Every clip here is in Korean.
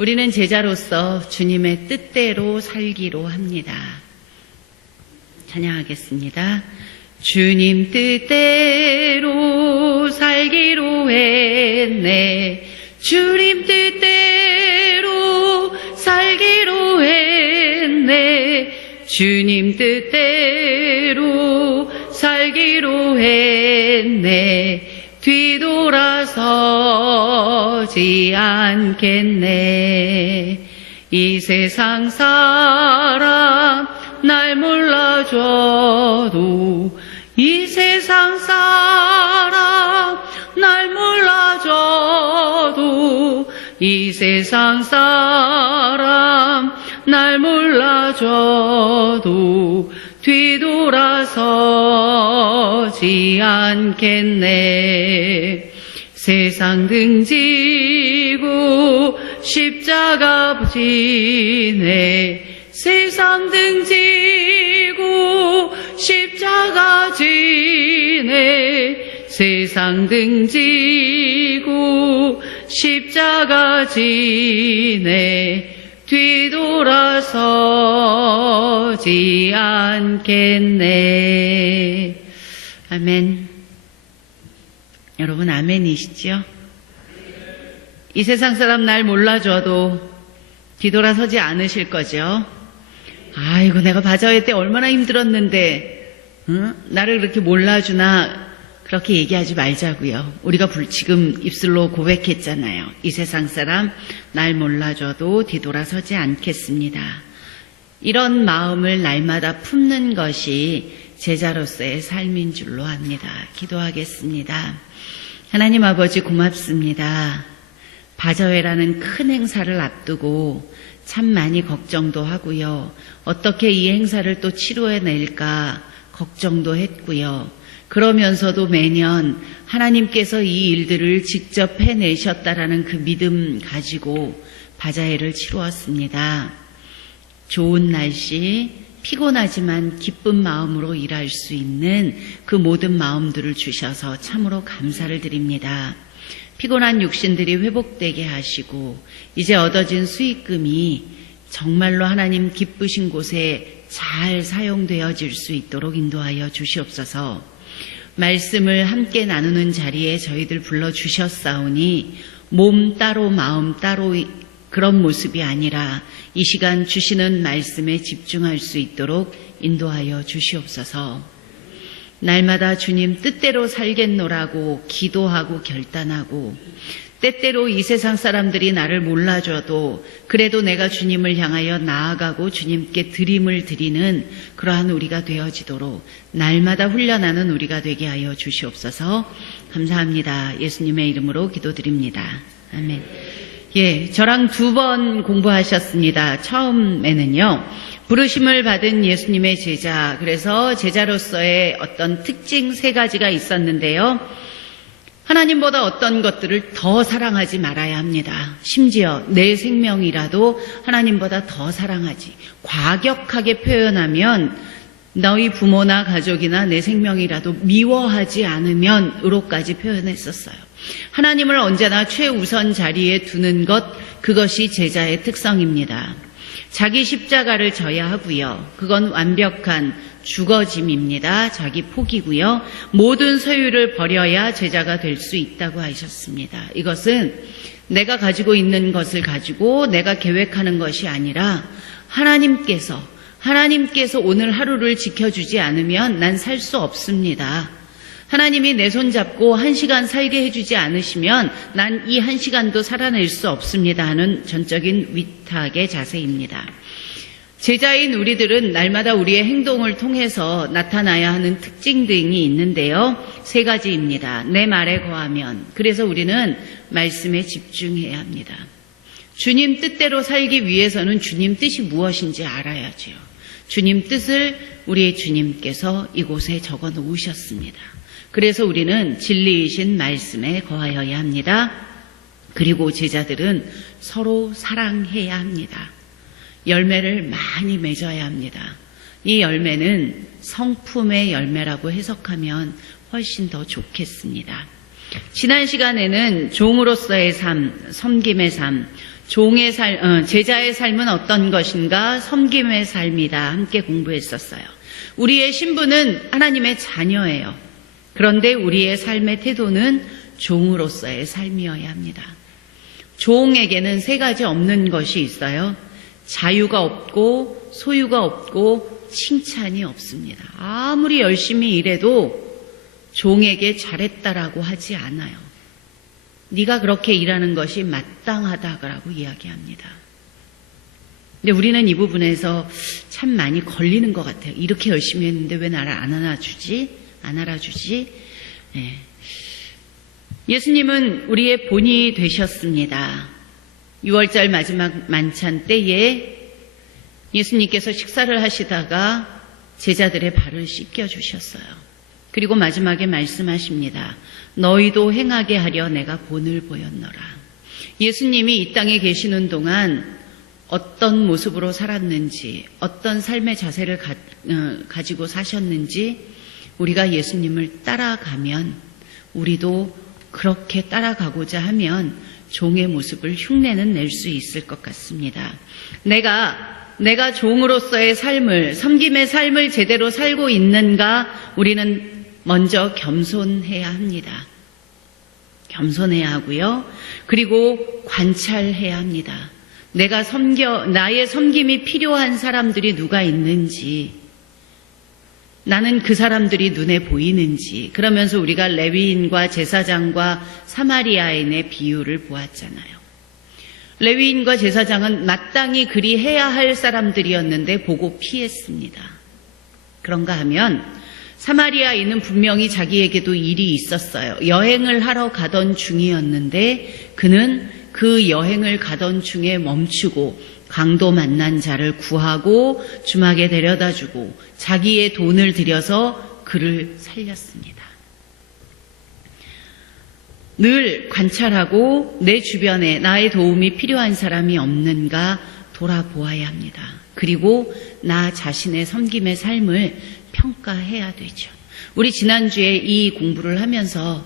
우리는 제자로서 주님의 뜻대로 살기로 합니다. 찬양하겠습니다. 주님 뜻대로 살기로 했네. 주님 뜻대로 살기로 했네. 주님 뜻대로 살기로 했네. 뒤돌아서지 않겠네. 이 세상 사람 날 몰라줘도, 이 세상 사람 날 몰라줘도, 이 세상 사람 날 몰라줘도 뒤돌아서지 않겠네. 세상 등지고 십자가 지네. 세상 등지고 십자가 지네. 세상 등지고 십자가 지네. 뒤돌아서지 않겠네. 아멘. 여러분 아멘이시죠? 이 세상 사람 날 몰라줘도 뒤돌아서지 않으실 거죠? 아이고, 내가 바자회 때 얼마나 힘들었는데, 나를 그렇게 몰라주나, 그렇게 얘기하지 말자고요. 우리가 지금 입술로 고백했잖아요. 이 세상 사람 날 몰라줘도 뒤돌아서지 않겠습니다. 이런 마음을 날마다 품는 것이 제자로서의 삶인 줄로 압니다. 기도하겠습니다. 하나님 아버지 고맙습니다. 바자회라는 큰 행사를 앞두고 참 많이 걱정도 하고요. 어떻게 이 행사를 또 치루해낼까 걱정도 했고요. 그러면서도 매년 하나님께서 이 일들을 직접 해내셨다라는 그 믿음 가지고 바자회를 치루었습니다. 좋은 날씨, 피곤하지만 기쁜 마음으로 일할 수 있는 그 모든 마음들을 주셔서 참으로 감사를 드립니다. 피곤한 육신들이 회복되게 하시고 이제 얻어진 수익금이 정말로 하나님 기쁘신 곳에 잘 사용되어질 수 있도록 인도하여 주시옵소서. 말씀을 함께 나누는 자리에 저희들 불러주셨사오니 몸 따로 마음 따로 그런 모습이 아니라 이 시간 주시는 말씀에 집중할 수 있도록 인도하여 주시옵소서. 날마다 주님 뜻대로 살겠노라고 기도하고 결단하고 때때로 이 세상 사람들이 나를 몰라줘도 그래도 내가 주님을 향하여 나아가고 주님께 드림을 드리는 그러한 우리가 되어지도록 날마다 훈련하는 우리가 되게 하여 주시옵소서. 감사합니다. 예수님의 이름으로 기도드립니다. 아멘. 예, 저랑 2번 공부하셨습니다. 처음에는요, 부르심을 받은 예수님의 제자, 그래서 제자로서의 어떤 특징 3가지가 있었는데요. 하나님보다 어떤 것들을 더 사랑하지 말아야 합니다. 심지어 내 생명이라도 하나님보다 더 사랑하지. 과격하게 표현하면 너희 부모나 가족이나 내 생명이라도 미워하지 않으면 으로까지 표현했었어요. 하나님을 언제나 최우선 자리에 두는 것, 그것이 제자의 특성입니다. 자기 십자가를 져야 하고요. 그건 완벽한 죽어짐입니다. 자기 포기고요. 모든 소유를 버려야 제자가 될 수 있다고 하셨습니다. 이것은 내가 가지고 있는 것을 가지고 내가 계획하는 것이 아니라 하나님께서 오늘 하루를 지켜주지 않으면 난 살 수 없습니다. 하나님이 내 손 잡고 1시간 살게 해주지 않으시면 난 이 1시간도 살아낼 수 없습니다 하는 전적인 위탁의 자세입니다. 제자인 우리들은 날마다 우리의 행동을 통해서 나타나야 하는 특징 등이 있는데요. 3가지입니다. 내 말에 거하면. 그래서 우리는 말씀에 집중해야 합니다. 주님 뜻대로 살기 위해서는 주님 뜻이 무엇인지 알아야죠. 주님 뜻을 우리의 주님께서 이곳에 적어 놓으셨습니다. 그래서 우리는 진리이신 말씀에 거하여야 합니다. 그리고 제자들은 서로 사랑해야 합니다. 열매를 많이 맺어야 합니다. 이 열매는 성품의 열매라고 해석하면 훨씬 더 좋겠습니다. 지난 시간에는 종으로서의 삶, 섬김의 삶, 제자의 삶은 어떤 것인가, 섬김의 삶이다 함께 공부했었어요. 우리의 신분은 하나님의 자녀예요. 그런데 우리의 삶의 태도는 종으로서의 삶이어야 합니다. 종에게는 세 가지 없는 것이 있어요. 자유가 없고 소유가 없고 칭찬이 없습니다. 아무리 열심히 일해도 종에게 잘했다라고 하지 않아요. 네가 그렇게 일하는 것이 마땅하다라고 이야기합니다. 근데 우리는 이 부분에서 참 많이 걸리는 것 같아요. 이렇게 열심히 했는데 왜 나를 안 알아주지? 네. 예수님은 우리의 본이 되셨습니다. 6월절 마지막 만찬 때에 예수님께서 식사를 하시다가 제자들의 발을 씻겨주셨어요. 그리고 마지막에 말씀하십니다. 너희도 행하게 하려 내가 본을 보였노라. 예수님이 이 땅에 계시는 동안 어떤 모습으로 살았는지, 어떤 삶의 자세를 가지고 사셨는지 우리가 예수님을 따라가면, 우리도 그렇게 따라가고자 하면 종의 모습을 흉내는 낼 수 있을 것 같습니다. 내가 종으로서의 삶을, 섬김의 삶을 제대로 살고 있는가, 우리는 먼저 겸손해야 합니다. 겸손해야 하고요. 그리고 관찰해야 합니다. 나의 섬김이 필요한 사람들이 누가 있는지, 나는 그 사람들이 눈에 보이는지, 그러면서 우리가 레위인과 제사장과 사마리아인의 비유를 보았잖아요. 레위인과 제사장은 마땅히 그리 해야 할 사람들이었는데 보고 피했습니다. 그런가 하면 사마리아인은 분명히 자기에게도 일이 있었어요. 여행을 하러 가던 중이었는데 그는 그 여행을 가던 중에 멈추고 강도 만난 자를 구하고 주막에 데려다주고 자기의 돈을 들여서 그를 살렸습니다. 늘 관찰하고 내 주변에 나의 도움이 필요한 사람이 없는가 돌아보아야 합니다. 그리고 나 자신의 섬김의 삶을 평가해야 되죠. 우리 지난주에 이 공부를 하면서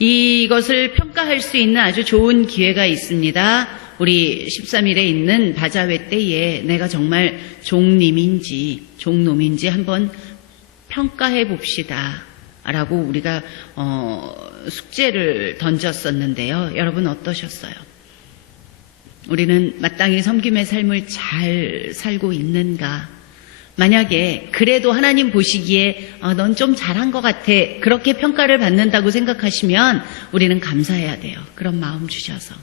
이것을 평가할 수 있는 아주 좋은 기회가 있습니다. 우리 13일에 있는 바자회 때에 내가 정말 종놈인지 한번 평가해 봅시다 라고 우리가 숙제를 던졌었는데요. 여러분 어떠셨어요? 우리는 마땅히 섬김의 삶을 잘 살고 있는가? 만약에 그래도 하나님 보시기에 넌 좀 잘한 것 같아, 그렇게 평가를 받는다고 생각하시면 우리는 감사해야 돼요. 그런 마음 주셔서.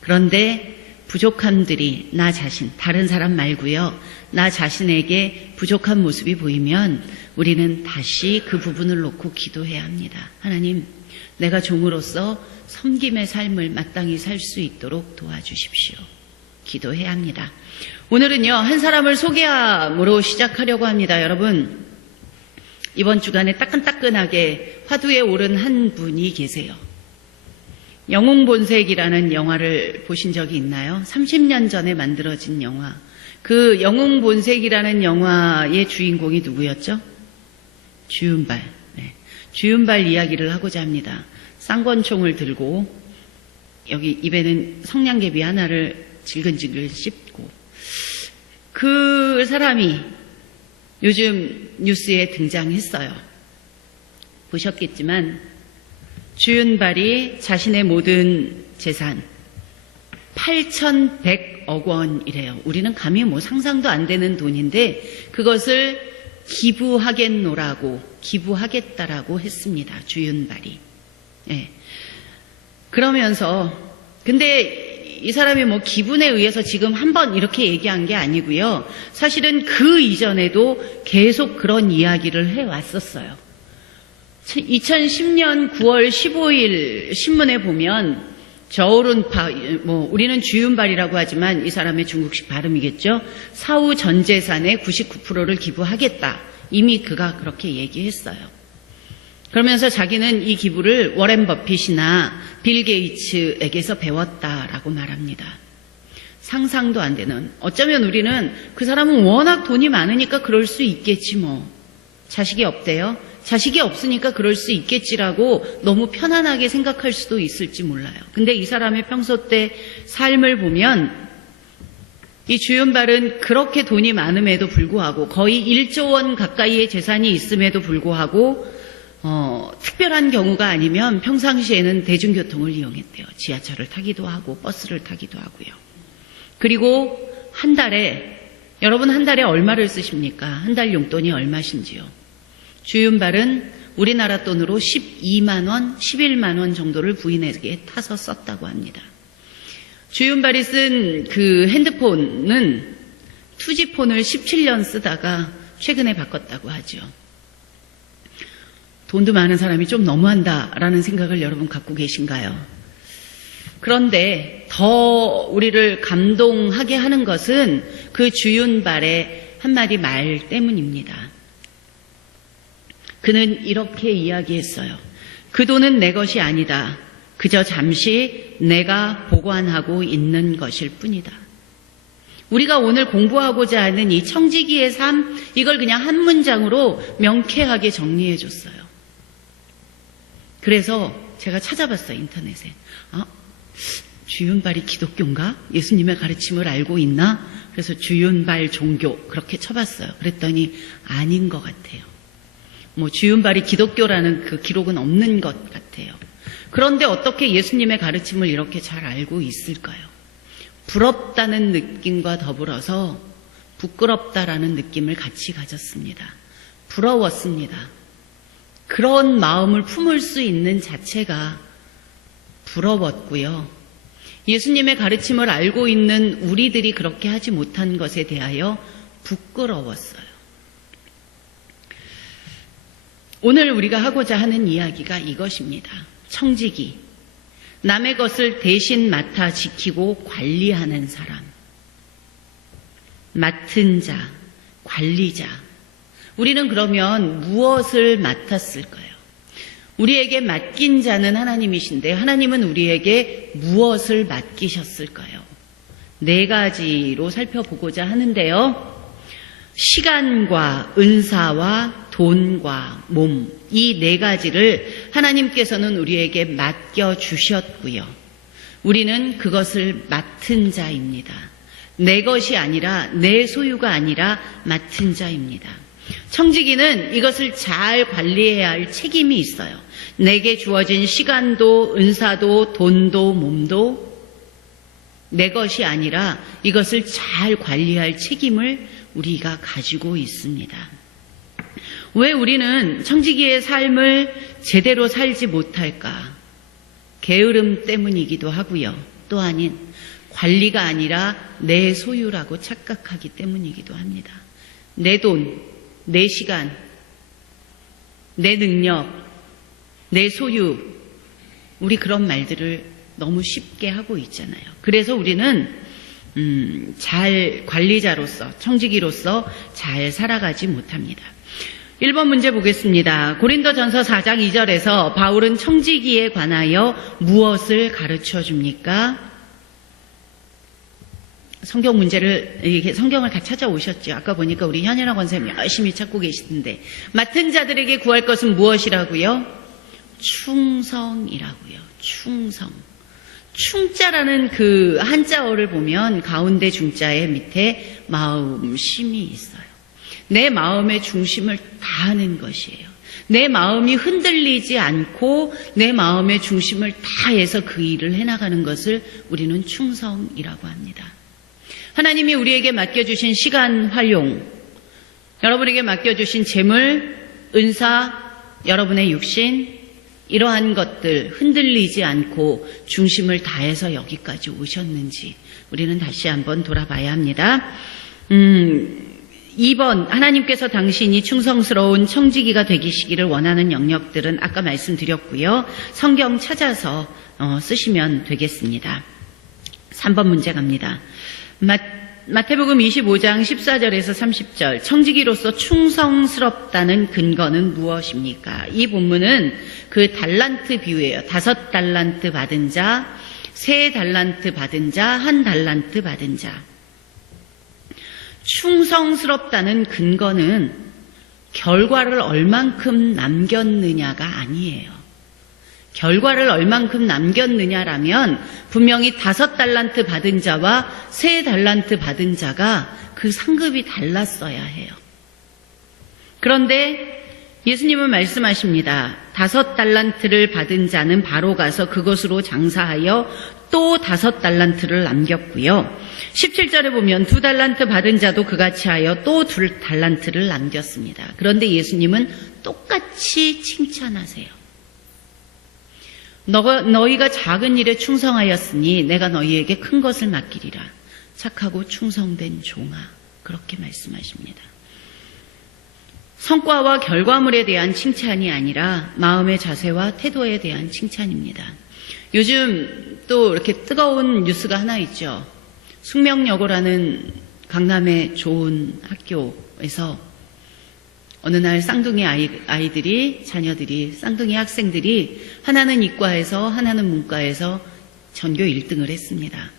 그런데 부족함들이 나 자신, 다른 사람 말고요, 나 자신에게 부족한 모습이 보이면 우리는 다시 그 부분을 놓고 기도해야 합니다. 하나님, 내가 종으로서 섬김의 삶을 마땅히 살 수 있도록 도와주십시오. 기도해야 합니다. 오늘은요, 한 사람을 소개함으로 시작하려고 합니다. 여러분, 이번 주간에 따끈따끈하게 화두에 오른 한 분이 계세요. 영웅본색이라는 영화를 보신 적이 있나요? 30년 전에 만들어진 영화. 그 영웅본색이라는 영화의 주인공이 누구였죠? 주윤발. 네. 주윤발 이야기를 하고자 합니다. 쌍권총을 들고 여기 입에는 성냥개비 하나를 질근질근 씹고, 그 사람이 요즘 뉴스에 등장했어요. 보셨겠지만 주윤발이 자신의 모든 재산 8,100억 원이래요. 우리는 감히 상상도 안 되는 돈인데 그것을 기부하겠다라고 했습니다. 주윤발이. 네. 그러면서 근데 이 사람이 기분에 의해서 지금 한번 이렇게 얘기한 게 아니고요. 사실은 그 이전에도 계속 그런 이야기를 해왔었어요. 2010년 9월 15일 신문에 보면 저오른파, 우리는 주윤발이라고 하지만 이 사람의 중국식 발음이겠죠. 사후 전 재산의 99%를 기부하겠다. 이미 그가 그렇게 얘기했어요. 그러면서 자기는 이 기부를 워렌 버핏이나 빌 게이츠에게서 배웠다라고 말합니다. 상상도 안 되는, 어쩌면 우리는 그 사람은 워낙 돈이 많으니까 그럴 수 있겠지 자식이 없대요. 자식이 없으니까 그럴 수 있겠지라고 너무 편안하게 생각할 수도 있을지 몰라요. 근데 이 사람의 평소 때 삶을 보면 이 주윤발은 그렇게 돈이 많음에도 불구하고 거의 1조 원 가까이의 재산이 있음에도 불구하고 특별한 경우가 아니면 평상시에는 대중교통을 이용했대요. 지하철을 타기도 하고 버스를 타기도 하고요. 그리고 한 달에, 여러분 한 달에 얼마를 쓰십니까? 한 달 용돈이 얼마신지요? 주윤발은 우리나라 돈으로 12만 원, 11만 원 정도를 부인에게 타서 썼다고 합니다. 주윤발이 쓴 그 핸드폰은 투지폰을 17년 쓰다가 최근에 바꿨다고 하죠. 돈도 많은 사람이 좀 너무한다라는 생각을 여러분 갖고 계신가요? 그런데 더 우리를 감동하게 하는 것은 그 주윤발의 한마디 말 때문입니다. 그는 이렇게 이야기했어요. 그 돈은 내 것이 아니다. 그저 잠시 내가 보관하고 있는 것일 뿐이다. 우리가 오늘 공부하고자 하는 이 청지기의 삶, 이걸 그냥 한 문장으로 명쾌하게 정리해 줬어요. 그래서 제가 찾아봤어요, 인터넷에. 주윤발이 기독교인가? 예수님의 가르침을 알고 있나? 그래서 주윤발 종교 그렇게 쳐봤어요. 그랬더니 아닌 것 같아요. 주윤발이 기독교라는 그 기록은 없는 것 같아요. 그런데 어떻게 예수님의 가르침을 이렇게 잘 알고 있을까요? 부럽다는 느낌과 더불어서 부끄럽다라는 느낌을 같이 가졌습니다. 부러웠습니다. 그런 마음을 품을 수 있는 자체가 부러웠고요. 예수님의 가르침을 알고 있는 우리들이 그렇게 하지 못한 것에 대하여 부끄러웠어요. 오늘 우리가 하고자 하는 이야기가 이것입니다. 청지기, 남의 것을 대신 맡아 지키고 관리하는 사람, 맡은 자, 관리자. 우리는 그러면 무엇을 맡았을까요? 우리에게 맡긴 자는 하나님이신데 하나님은 우리에게 무엇을 맡기셨을까요? 4가지로 살펴보고자 하는데요. 시간과 은사와 돈과 몸, 이 4가지를 하나님께서는 우리에게 맡겨주셨고요. 우리는 그것을 맡은 자입니다. 내 것이 아니라, 내 소유가 아니라 맡은 자입니다. 청지기는 이것을 잘 관리해야 할 책임이 있어요. 내게 주어진 시간도, 은사도, 돈도, 몸도 내 것이 아니라 이것을 잘 관리할 책임을 우리가 가지고 있습니다. 왜 우리는 청지기의 삶을 제대로 살지 못할까? 게으름 때문이기도 하고요. 또 아닌 관리가 아니라 내 소유라고 착각하기 때문이기도 합니다. 내 돈, 내 시간, 내 능력, 내 소유, 우리 그런 말들을 너무 쉽게 하고 있잖아요. 그래서 우리는 잘 관리자로서, 청지기로서 잘 살아가지 못합니다. 1번 문제 보겠습니다. 고린도전서 4장 2절에서 바울은 청지기에 관하여 무엇을 가르쳐 줍니까? 성경 문제를, 이렇게 성경을 다 찾아오셨죠. 아까 보니까 우리 현연아 권사님 열심히 찾고 계시던데, 맡은 자들에게 구할 것은 무엇이라고요? 충성이라고요. 충성. 충자라는 그 한자어를 보면 가운데 중자의 밑에 마음심이 있어요. 내 마음의 중심을 다하는 것이에요. 내 마음이 흔들리지 않고 내 마음의 중심을 다해서 그 일을 해나가는 것을 우리는 충성이라고 합니다. 하나님이 우리에게 맡겨주신 시간 활용, 여러분에게 맡겨주신 재물, 은사, 여러분의 육신, 이러한 것들 흔들리지 않고 중심을 다해서 여기까지 오셨는지 우리는 다시 한번 돌아봐야 합니다. 2번, 하나님께서 당신이 충성스러운 청지기가 되시기를 원하는 영역들은 아까 말씀드렸고요. 성경 찾아서 쓰시면 되겠습니다. 3번 문제 갑니다. 마태복음 25장 14절에서 30절, 청지기로서 충성스럽다는 근거는 무엇입니까? 이 본문은 그 달란트 비유예요. 5달란트 받은 자, 3달란트 받은 자, 1달란트 받은 자. 충성스럽다는 근거는 결과를 얼만큼 남겼느냐가 아니에요. 결과를 얼만큼 남겼느냐라면 분명히 5달란트 받은 자와 3달란트 받은 자가 그 상급이 달랐어야 해요. 그런데 예수님은 말씀하십니다. 5달란트를 받은 자는 바로 가서 그것으로 장사하여 또 5달란트를 남겼고요. 17절에 보면 2달란트 받은 자도 그같이 하여 또 2달란트를 남겼습니다. 그런데 예수님은 똑같이 칭찬하세요. 너희가 작은 일에 충성하였으니 내가 너희에게 큰 것을 맡기리라. 착하고 충성된 종아. 그렇게 말씀하십니다. 성과와 결과물에 대한 칭찬이 아니라 마음의 자세와 태도에 대한 칭찬입니다. 요즘 또 이렇게 뜨거운 뉴스가 하나 있죠. 숙명여고라는 강남의 좋은 학교에서 어느 날 쌍둥이 쌍둥이 학생들이 하나는 이과에서 하나는 문과에서 전교 1등을 했습니다.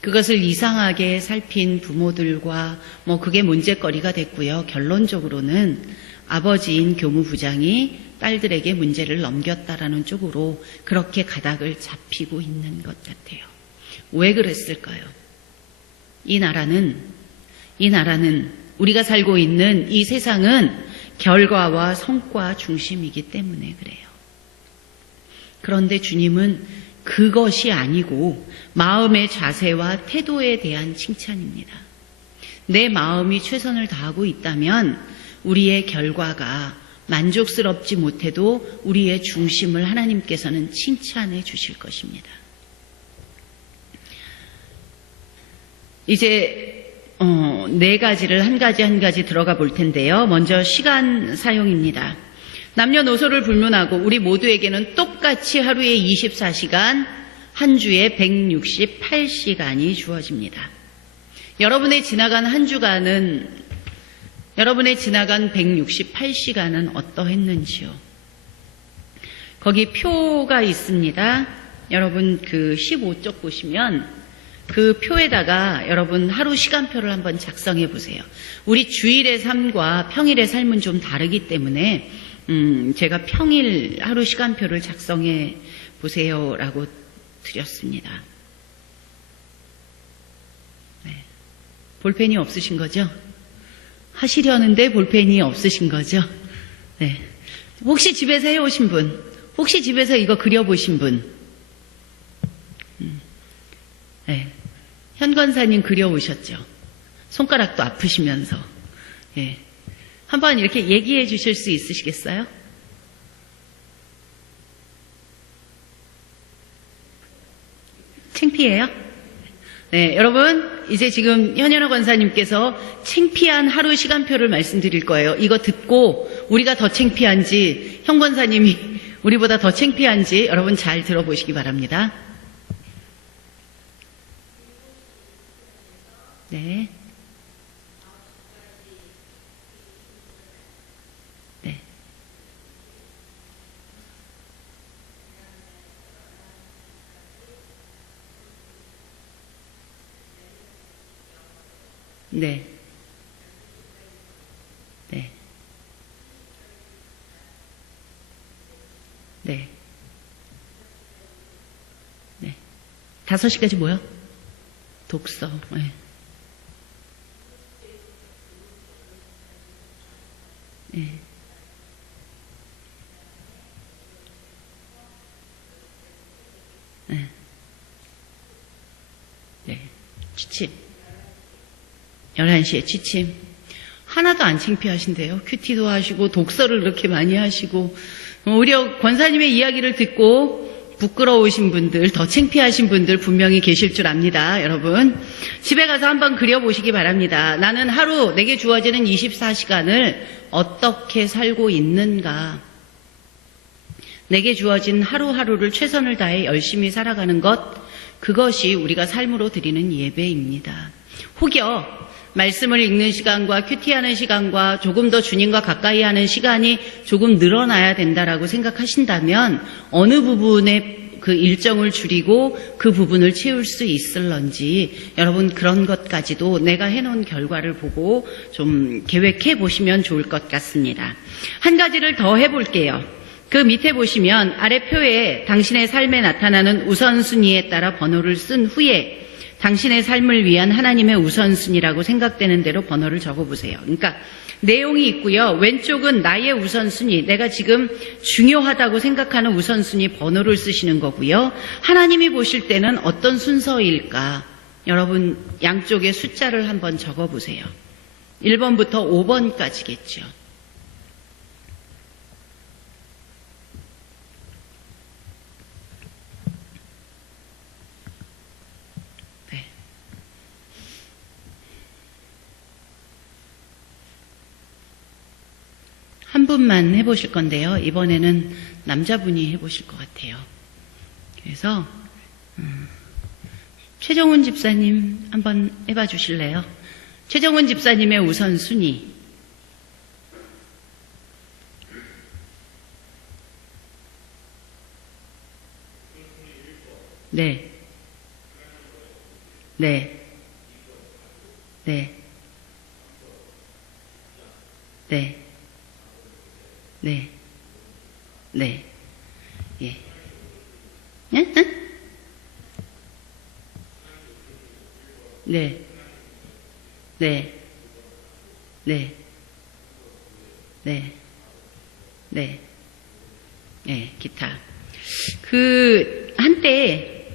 그것을 이상하게 살핀 부모들과 그게 문제거리가 됐고요. 결론적으로는 아버지인 교무부장이 딸들에게 문제를 넘겼다라는 쪽으로 그렇게 가닥을 잡히고 있는 것 같아요. 왜 그랬을까요? 이 나라는 우리가 살고 있는 이 세상은 결과와 성과 중심이기 때문에 그래요. 그런데 주님은 그것이 아니고 마음의 자세와 태도에 대한 칭찬입니다. 내 마음이 최선을 다하고 있다면 우리의 결과가 만족스럽지 못해도 우리의 중심을 하나님께서는 칭찬해 주실 것입니다. 이제 4가지를 한 가지 들어가 볼 텐데요. 먼저 시간 사용입니다. 남녀노소를 불문하고 우리 모두에게는 똑같이 하루에 24시간, 한 주에 168시간이 주어집니다. 여러분의 지나간 한 주간은, 여러분의 지나간 168시간은 어떠했는지요? 거기 표가 있습니다. 여러분 그 15쪽 보시면 그 표에다가 여러분 하루 시간표를 한번 작성해 보세요. 우리 주일의 삶과 평일의 삶은 좀 다르기 때문에 제가 평일 하루 시간표를 작성해 보세요라고 드렸습니다. 네. 볼펜이 없으신 거죠? 하시려는데 볼펜이 없으신 거죠? 네. 혹시 집에서 해오신 분? 혹시 집에서 이거 그려보신 분? 네. 현 권사님 그려오셨죠? 손가락도 아프시면서. 네. 한번 이렇게 얘기해 주실 수 있으시겠어요? 창피해요? 네, 여러분 이제 지금 현현아 권사님께서 창피한 하루 시간표를 말씀드릴 거예요. 이거 듣고 우리가 더 창피한지 현 권사님이 우리보다 더 창피한지 여러분 잘 들어보시기 바랍니다. 네. 네. 네. 네. 네. 네. 5시까지 뭐요? 독서. 네. 네. 네. 네. 취침. 11시에 취침. 하나도 안 창피하신데요. 큐티도 하시고 독서를 그렇게 많이 하시고 오히려 권사님의 이야기를 듣고 부끄러우신 분들, 더 창피하신 분들 분명히 계실 줄 압니다. 여러분 집에 가서 한번 그려보시기 바랍니다. 나는 하루 내게 주어지는 24시간을 어떻게 살고 있는가. 내게 주어진 하루하루를 최선을 다해 열심히 살아가는 것, 그것이 우리가 삶으로 드리는 예배입니다. 혹여 말씀을 읽는 시간과 큐티하는 시간과 조금 더 주님과 가까이 하는 시간이 조금 늘어나야 된다라고 생각하신다면 어느 부분에 그 일정을 줄이고 그 부분을 채울 수 있을런지 여러분 그런 것까지도 내가 해놓은 결과를 보고 좀 계획해 보시면 좋을 것 같습니다. 한 가지를 더 해볼게요. 그 밑에 보시면 아래 표에 당신의 삶에 나타나는 우선순위에 따라 번호를 쓴 후에 당신의 삶을 위한 하나님의 우선순위라고 생각되는 대로 번호를 적어보세요. 그러니까 내용이 있고요. 왼쪽은 나의 우선순위, 내가 지금 중요하다고 생각하는 우선순위 번호를 쓰시는 거고요. 하나님이 보실 때는 어떤 순서일까? 여러분 양쪽에 숫자를 한번 적어보세요. 1번부터 5번까지겠죠. 한 분만 해보실 건데요. 이번에는 남자분이 해보실 것 같아요. 그래서 최정훈 집사님 한번 해봐 주실래요? 최정훈 집사님의 우선순위. 네. 네. 네. 네. 네. 네. 예. 응? 응? 네. 네. 네. 네. 네. 네. 기타. 한때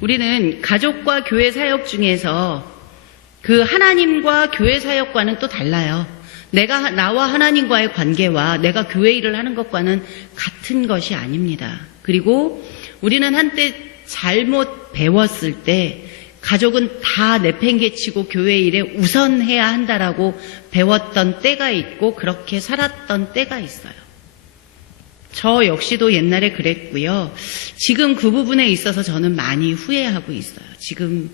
우리는 가족과 교회 사역 중에서 그 하나님과 교회 사역과는 또 달라요. 나와 하나님과의 관계와 내가 교회 일을 하는 것과는 같은 것이 아닙니다. 그리고 우리는 한때 잘못 배웠을 때 가족은 다 내팽개치고 교회 일에 우선해야 한다라고 배웠던 때가 있고 그렇게 살았던 때가 있어요. 저 역시도 옛날에 그랬고요. 지금 그 부분에 있어서 저는 많이 후회하고 있어요. 지금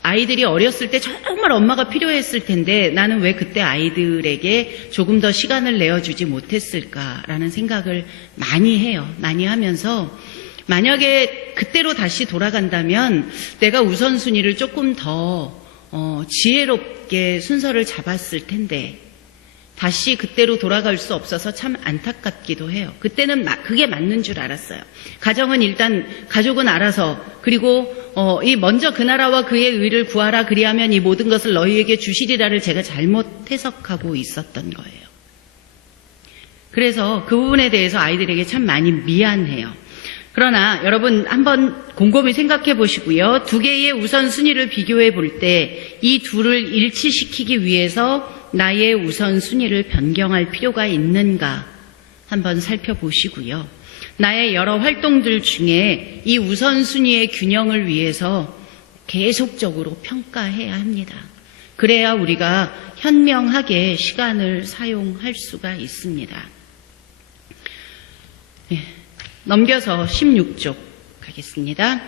아이들이 어렸을 때 정말 엄마가 필요했을 텐데 나는 왜 그때 아이들에게 조금 더 시간을 내어주지 못했을까라는 생각을 많이 해요. 많이 하면서 만약에 그때로 다시 돌아간다면 내가 우선순위를 조금 더 지혜롭게 순서를 잡았을 텐데 다시 그때로 돌아갈 수 없어서 참 안타깝기도 해요. 그때는 그게 맞는 줄 알았어요. 가정은 일단 가족은 알아서 그리고 이 먼저 그 나라와 그의 의를 구하라 그리하면 이 모든 것을 너희에게 주시리라를 제가 잘못 해석하고 있었던 거예요. 그래서 그 부분에 대해서 아이들에게 참 많이 미안해요. 그러나 여러분 한번 곰곰이 생각해 보시고요. 두 개의 우선순위를 비교해 볼 때 이 둘을 일치시키기 위해서 나의 우선순위를 변경할 필요가 있는가 한번 살펴보시고요. 나의 여러 활동들 중에 이 우선순위의 균형을 위해서 계속적으로 평가해야 합니다. 그래야 우리가 현명하게 시간을 사용할 수가 있습니다. 넘겨서 16쪽 가겠습니다.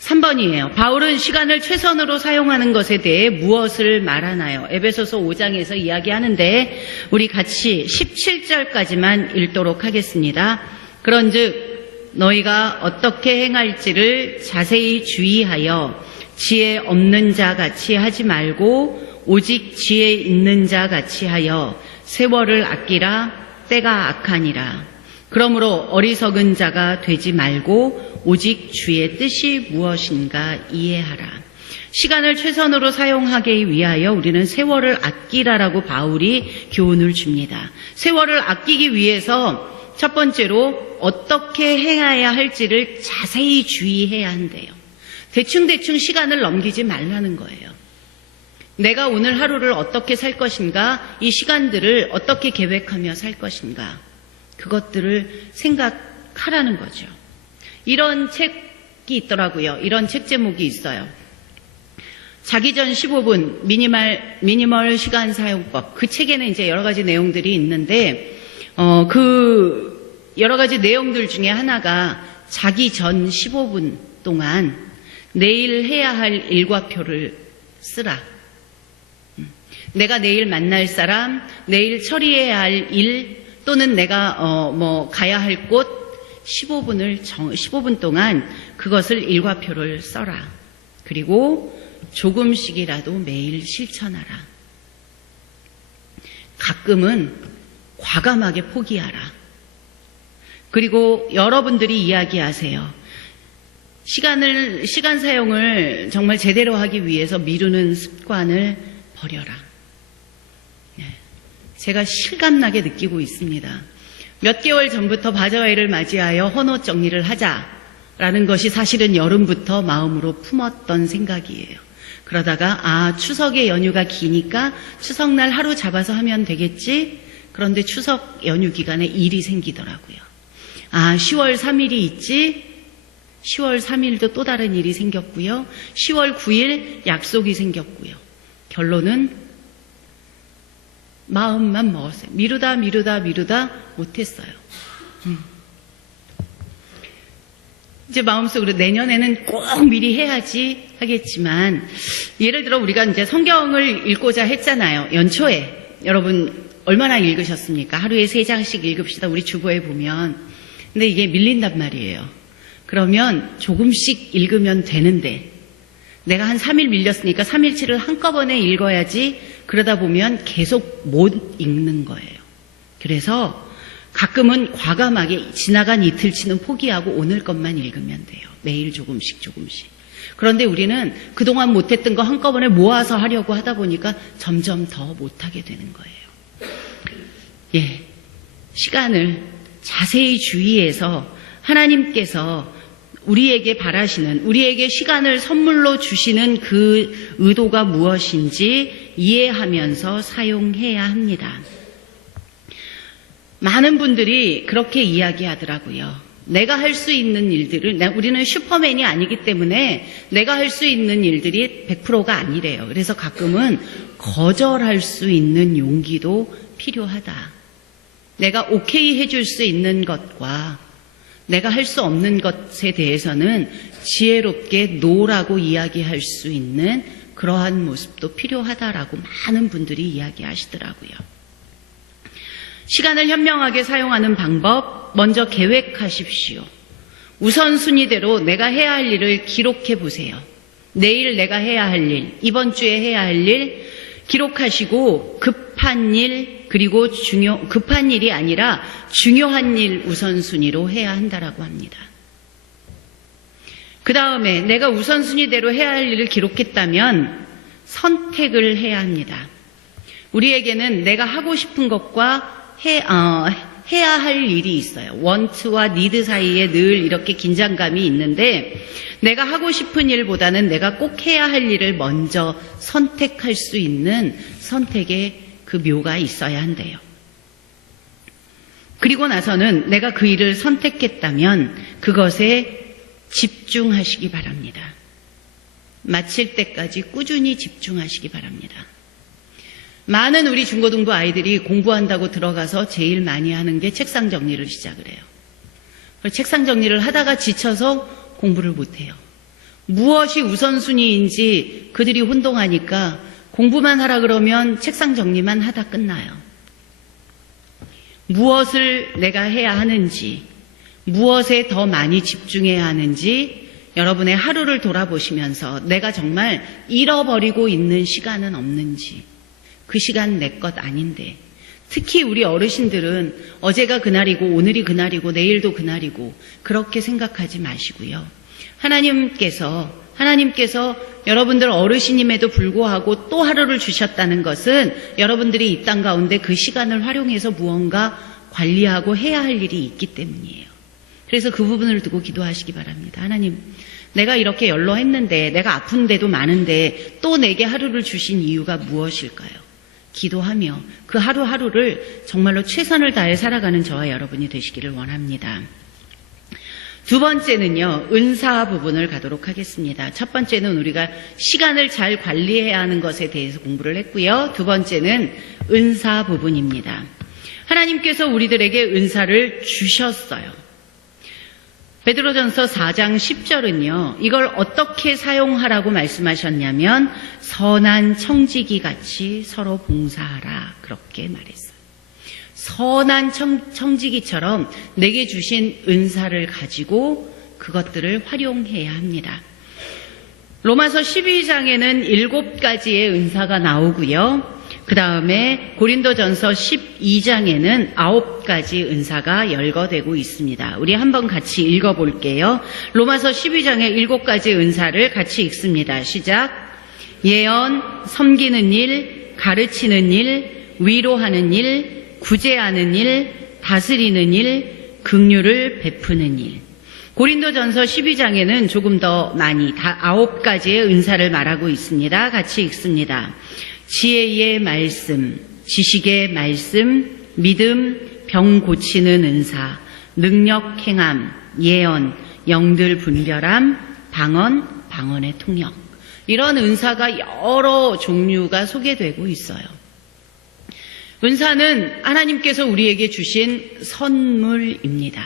3번이에요. 바울은 시간을 최선으로 사용하는 것에 대해 무엇을 말하나요? 에베소서 5장에서 이야기하는데 우리 같이 17절까지만 읽도록 하겠습니다. 그런즉 너희가 어떻게 행할지를 자세히 주의하여 지혜 없는 자 같이 하지 말고 오직 지혜 있는 자 같이 하여 세월을 아끼라. 때가 악하니라. 그러므로 어리석은 자가 되지 말고 오직 주의 뜻이 무엇인가 이해하라. 시간을 최선으로 사용하기 위하여 우리는 세월을 아끼라라고 바울이 교훈을 줍니다. 세월을 아끼기 위해서 첫 번째로 어떻게 행해야 할지를 자세히 주의해야 한대요. 대충대충 시간을 넘기지 말라는 거예요. 내가 오늘 하루를 어떻게 살 것인가, 이 시간들을 어떻게 계획하며 살 것인가, 그것들을 생각하라는 거죠. 이런 책이 있더라고요. 이런 책 제목이 있어요. 자기 전 15분 미니멀 시간 사용법. 그 책에는 이제 여러 가지 내용들이 있는데 그 여러 가지 내용들 중에 하나가 자기 전 15분 동안 내일 해야 할 일과표를 쓰라. 내가 내일 만날 사람, 내일 처리해야 할 일, 또는 내가 가야 할 곳, 15분 동안 그것을 일과표를 써라. 그리고 조금씩이라도 매일 실천하라. 가끔은 과감하게 포기하라. 그리고 여러분들이 이야기하세요. 시간 사용을 정말 제대로 하기 위해서 미루는 습관을 버려라. 제가 실감나게 느끼고 있습니다. 몇 개월 전부터 바자회를 맞이하여 헌옷 정리를 하자라는 것이 사실은 여름부터 마음으로 품었던 생각이에요. 그러다가 추석의 연휴가 기니까 추석날 하루 잡아서 하면 되겠지? 그런데 추석 연휴 기간에 일이 생기더라고요. 10월 3일이 있지? 10월 3일도 또 다른 일이 생겼고요. 10월 9일 약속이 생겼고요. 결론은 마음만 먹었어요. 미루다 못했어요. 이제 마음속으로 내년에는 꼭 미리 해야지 하겠지만, 예를 들어 우리가 이제 성경을 읽고자 했잖아요. 연초에. 여러분 얼마나 읽으셨습니까? 하루에 3장씩 읽읍시다. 우리 주보에 보면. 근데 이게 밀린단 말이에요. 그러면 조금씩 읽으면 되는데, 내가 한 3일 밀렸으니까 3일치를 한꺼번에 읽어야지. 그러다 보면 계속 못 읽는 거예요. 그래서 가끔은 과감하게 지나간 이틀치는 포기하고 오늘 것만 읽으면 돼요. 매일 조금씩. 그런데 우리는 그동안 못했던 거 한꺼번에 모아서 하려고 하다 보니까 점점 더 못하게 되는 거예요. 시간을 자세히 주의해서 하나님께서 우리에게 우리에게 시간을 선물로 주시는 그 의도가 무엇인지 이해하면서 사용해야 합니다. 많은 분들이 그렇게 이야기하더라고요. 내가 할 수 있는 일들을, 우리는 슈퍼맨이 아니기 때문에 내가 할 수 있는 일들이 100%가 아니래요. 그래서 가끔은 거절할 수 있는 용기도 필요하다. 내가 오케이 해줄 수 있는 것과 내가 할 수 없는 것에 대해서는 지혜롭게 노라고 이야기할 수 있는 그러한 모습도 필요하다라고 많은 분들이 이야기하시더라고요. 시간을 현명하게 사용하는 방법, 먼저 계획하십시오. 우선순위대로 내가 해야 할 일을 기록해 보세요. 내일 내가 해야 할 일, 이번 주에 해야 할 일 기록하시고, 급한 일, 그리고 급한 일이 아니라 중요한 일 우선순위로 해야 한다라고 합니다. 그 다음에 내가 우선순위대로 해야 할 일을 기록했다면 선택을 해야 합니다. 우리에게는 내가 하고 싶은 것과 해야 할 일이 있어요. want와 need 사이에 늘 이렇게 긴장감이 있는데, 내가 하고 싶은 일보다는 내가 꼭 해야 할 일을 먼저 선택할 수 있는 선택의 그 묘가 있어야 한대요. 그리고 나서는 내가 그 일을 선택했다면 그것에 집중하시기 바랍니다. 마칠 때까지 꾸준히 집중하시기 바랍니다. 많은 우리 중고등부 아이들이 공부한다고 들어가서 제일 많이 하는 게 책상 정리를 시작을 해요. 책상 정리를 하다가 지쳐서 공부를 못해요. 무엇이 우선순위인지 그들이 혼동하니까 공부만 하라 그러면 책상 정리만 하다 끝나요. 무엇을 내가 해야 하는지, 무엇에 더 많이 집중해야 하는지 여러분의 하루를 돌아보시면서 내가 정말 잃어버리고 있는 시간은 없는지, 그 시간 내 것 아닌데, 특히 우리 어르신들은 어제가 그날이고 오늘이 그날이고 내일도 그날이고 그렇게 생각하지 마시고요. 하나님께서 여러분들 어르신임에도 불구하고 또 하루를 주셨다는 것은 여러분들이 이 땅 가운데 그 시간을 활용해서 무언가 관리하고 해야 할 일이 있기 때문이에요. 그래서 그 부분을 두고 기도하시기 바랍니다. 하나님, 내가 이렇게 연로했는데, 내가 아픈데도 많은데 또 내게 하루를 주신 이유가 무엇일까요? 기도하며 그 하루하루를 정말로 최선을 다해 살아가는 저와 여러분이 되시기를 원합니다. 두 번째는요, 은사 부분을 가도록 하겠습니다. 첫 번째는 우리가 시간을 잘 관리해야 하는 것에 대해서 공부를 했고요. 두 번째는 은사 부분입니다. 하나님께서 우리들에게 은사를 주셨어요. 베드로전서 4장 10절은요, 이걸 어떻게 사용하라고 말씀하셨냐면 선한 청지기 같이 서로 봉사하라, 그렇게 말했어요. 선한 청지기처럼 내게 주신 은사를 가지고 그것들을 활용해야 합니다. 로마서 12장에는 7가지의 은사가 나오고요. 그 다음에 고린도전서 12장에는 9가지 은사가 열거되고 있습니다. 우리 한번 같이 읽어볼게요. 로마서 12장의 7가지 은사를 같이 읽습니다. 시작. 예언, 섬기는 일, 가르치는 일, 위로하는 일, 구제하는 일, 다스리는 일, 긍휼을 베푸는 일. 고린도전서 12장에는 조금 더 많이 9가지의 은사를 말하고 있습니다. 같이 읽습니다. 지혜의 말씀, 지식의 말씀, 믿음, 병 고치는 은사, 능력 행함, 예언, 영들 분별함, 방언, 방언의 통역. 이런 은사가 여러 종류가 소개되고 있어요. 은사는 하나님께서 우리에게 주신 선물입니다.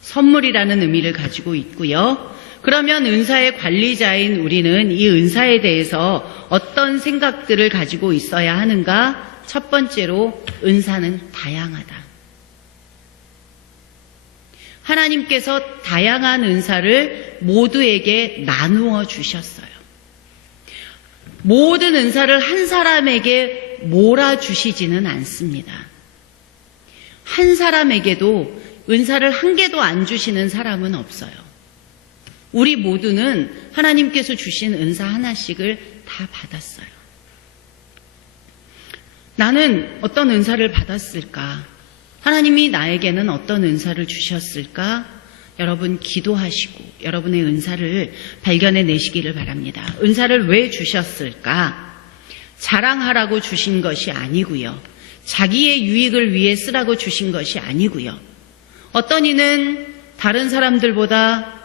선물이라는 의미를 가지고 있고요. 그러면 은사의 관리자인 우리는 이 은사에 대해서 어떤 생각들을 가지고 있어야 하는가? 첫 번째로 은사는 다양하다. 하나님께서 다양한 은사를 모두에게 나누어 주셨어요. 모든 은사를 한 사람에게 몰아주시지는 않습니다. 한 사람에게도 은사를 한 개도 안 주시는 사람은 없어요. 우리 모두는 하나님께서 주신 은사 하나씩을 다 받았어요. 나는 어떤 은사를 받았을까? 하나님이 나에게는 어떤 은사를 주셨을까? 여러분 기도하시고 여러분의 은사를 발견해 내시기를 바랍니다. 은사를 왜 주셨을까? 자랑하라고 주신 것이 아니고요. 자기의 유익을 위해 쓰라고 주신 것이 아니고요. 어떤 이는 다른 사람들보다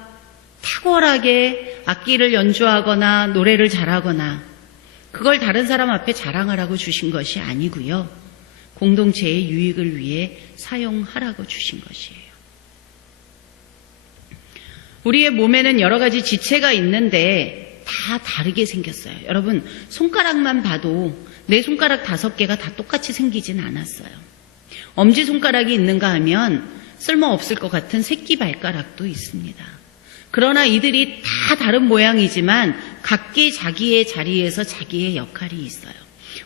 탁월하게 악기를 연주하거나 노래를 잘하거나 그걸 다른 사람 앞에 자랑하라고 주신 것이 아니고요. 공동체의 유익을 위해 사용하라고 주신 것이에요. 우리의 몸에는 여러 가지 지체가 있는데 다 다르게 생겼어요. 여러분 손가락만 봐도 내 손가락 5개가 다 똑같이 생기진 않았어요. 엄지손가락이 있는가 하면 쓸모없을 것 같은 새끼발가락도 있습니다. 그러나 이들이 다 다른 모양이지만 각기 자기의 자리에서 자기의 역할이 있어요.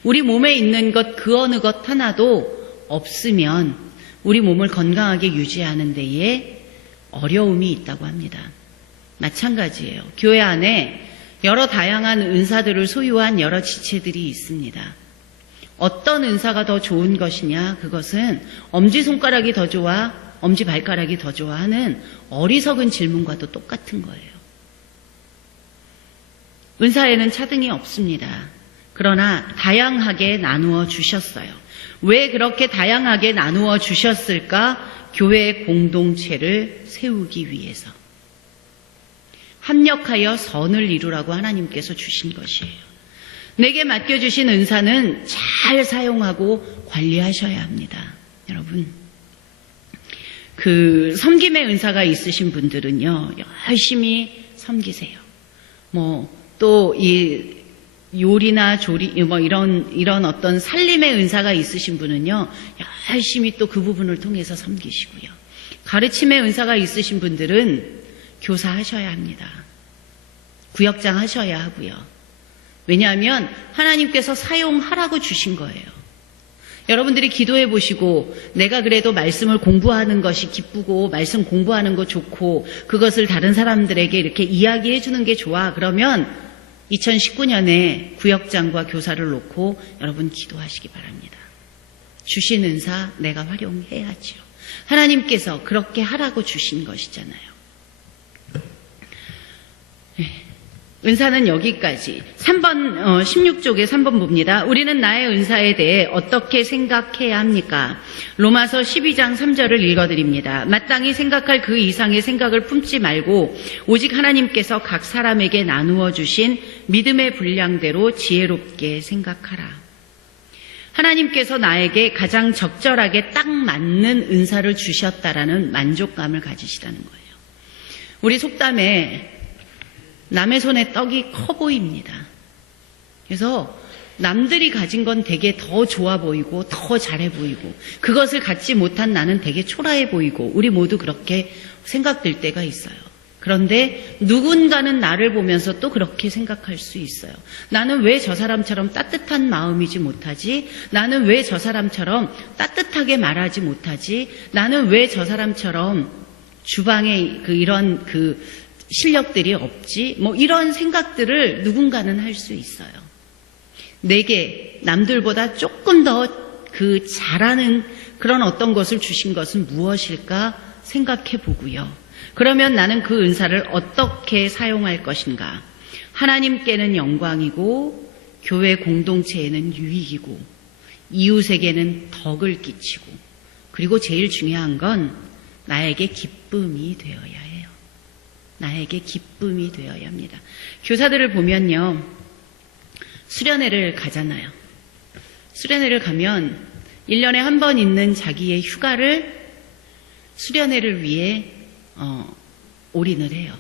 우리 몸에 있는 것 그 어느 것 하나도 없으면 우리 몸을 건강하게 유지하는 데에 어려움이 있다고 합니다. 마찬가지예요. 교회 안에 여러 다양한 은사들을 소유한 여러 지체들이 있습니다. 어떤 은사가 더 좋은 것이냐? 그것은 엄지손가락이 더 좋아? 엄지발가락이 더 좋아하는 어리석은 질문과도 똑같은 거예요. 은사에는 차등이 없습니다. 그러나 다양하게 나누어 주셨어요. 왜 그렇게 다양하게 나누어 주셨을까? 교회 공동체를 세우기 위해서. 합력하여 선을 이루라고 하나님께서 주신 것이에요. 내게 맡겨주신 은사는 잘 사용하고 관리하셔야 합니다. 여러분, 섬김의 은사가 있으신 분들은요, 열심히 섬기세요. 또 요리나 조리, 이런 어떤 살림의 은사가 있으신 분은요, 열심히 또 그 부분을 통해서 섬기시고요. 가르침의 은사가 있으신 분들은 교사하셔야 합니다. 구역장 하셔야 하고요. 왜냐하면 하나님께서 사용하라고 주신 거예요. 여러분들이 기도해 보시고 내가 그래도 말씀을 공부하는 것이 기쁘고 말씀 공부하는 거 좋고 그것을 다른 사람들에게 이렇게 이야기해 주는 게 좋아. 그러면 2019년에 구역장과 교사를 놓고 여러분 기도하시기 바랍니다. 주신 은사 내가 활용해야죠. 하나님께서 그렇게 하라고 주신 것이잖아요. 은사는 여기까지. 3번 16쪽에 3번 봅니다. 우리는 나의 은사에 대해 어떻게 생각해야 합니까? 로마서 12장 3절을 읽어드립니다. 마땅히 생각할 그 이상의 생각을 품지 말고 오직 하나님께서 각 사람에게 나누어 주신 믿음의 분량대로 지혜롭게 생각하라. 하나님께서 나에게 가장 적절하게 딱 맞는 은사를 주셨다라는 만족감을 가지시라는 거예요. 우리 속담에 남의 손에 떡이 커 보입니다. 그래서 남들이 가진 건 되게 더 좋아 보이고 더 잘해 보이고 그것을 갖지 못한 나는 되게 초라해 보이고 우리 모두 그렇게 생각될 때가 있어요. 그런데 누군가는 나를 보면서 또 그렇게 생각할 수 있어요. 나는 왜 저 사람처럼 따뜻한 마음이지 못하지? 나는 왜 저 사람처럼 따뜻하게 말하지 못하지? 나는 왜 저 사람처럼 주방에 이런 실력들이 없지? 뭐 이런 생각들을 누군가는 할 수 있어요. 내게 남들보다 조금 더 잘하는 그런 어떤 것을 주신 것은 무엇일까 생각해 보고요. 그러면 나는 그 은사를 어떻게 사용할 것인가? 하나님께는 영광이고 교회 공동체에는 유익이고 이웃에게는 덕을 끼치고 그리고 제일 중요한 건 나에게 기쁨이 되어야 해요. 나에게 기쁨이 되어야 합니다. 교사들을 보면요. 수련회를 가잖아요. 수련회를 가면 1년에 한 번 있는 자기의 휴가를 수련회를 위해 올인을 해요.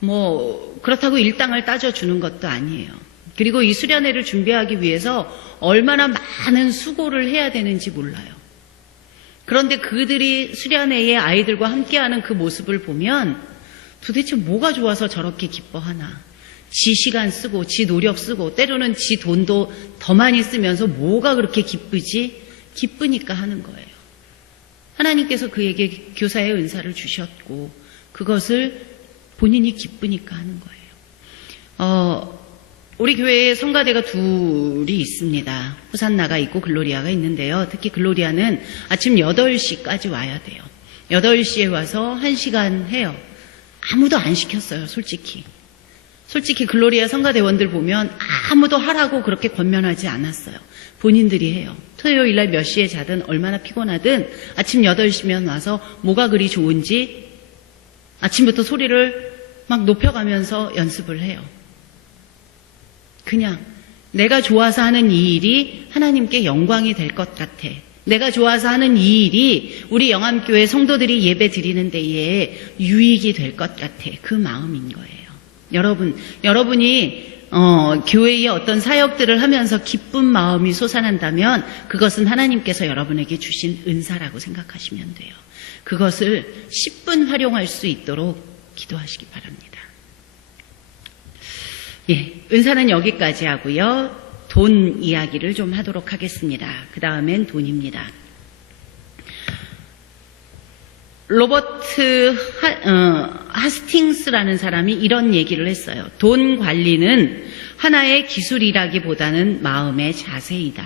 뭐 그렇다고 일당을 따져주는 것도 아니에요. 그리고 이 수련회를 준비하기 위해서 얼마나 많은 수고를 해야 되는지 몰라요. 그런데 그들이 수련회에 아이들과 함께하는 그 모습을 보면 도대체 뭐가 좋아서 저렇게 기뻐하나. 지 시간 쓰고 지 노력 쓰고 때로는 지 돈도 더 많이 쓰면서 뭐가 그렇게 기쁘지? 기쁘니까 하는 거예요. 하나님께서 그에게 교사의 은사를 주셨고 그것을 본인이 기쁘니까 하는 거예요. 우리 교회에 성가대가 둘이 있습니다. 호산나가 있고 글로리아가 있는데요. 특히 글로리아는 아침 8시까지 와야 돼요. 8시에 와서 1시간 해요. 아무도 안 시켰어요, 솔직히. 솔직히 글로리아 성가대원들 보면 아무도 하라고 그렇게 권면하지 않았어요. 본인들이 해요. 토요일 날 몇 시에 자든 얼마나 피곤하든 아침 8시면 와서 뭐가 그리 좋은지 아침부터 소리를 막 높여가면서 연습을 해요. 그냥 내가 좋아서 하는 이 일이 하나님께 영광이 될 것 같아. 내가 좋아서 하는 이 일이 우리 영암교회 성도들이 예배 드리는 데에 유익이 될 것 같아. 그 마음인 거예요. 여러분이 교회의 어떤 사역들을 하면서 기쁜 마음이 솟아난다면 그것은 하나님께서 여러분에게 주신 은사라고 생각하시면 돼요. 그것을 10분 활용할 수 있도록 기도하시기 바랍니다. 예, 은사는 여기까지 하고요. 돈 이야기를 좀 하도록 하겠습니다. 그 다음엔 돈입니다. 로버트 하스팅스라는 사람이 이런 얘기를 했어요. 돈 관리는 하나의 기술이라기보다는 마음의 자세이다.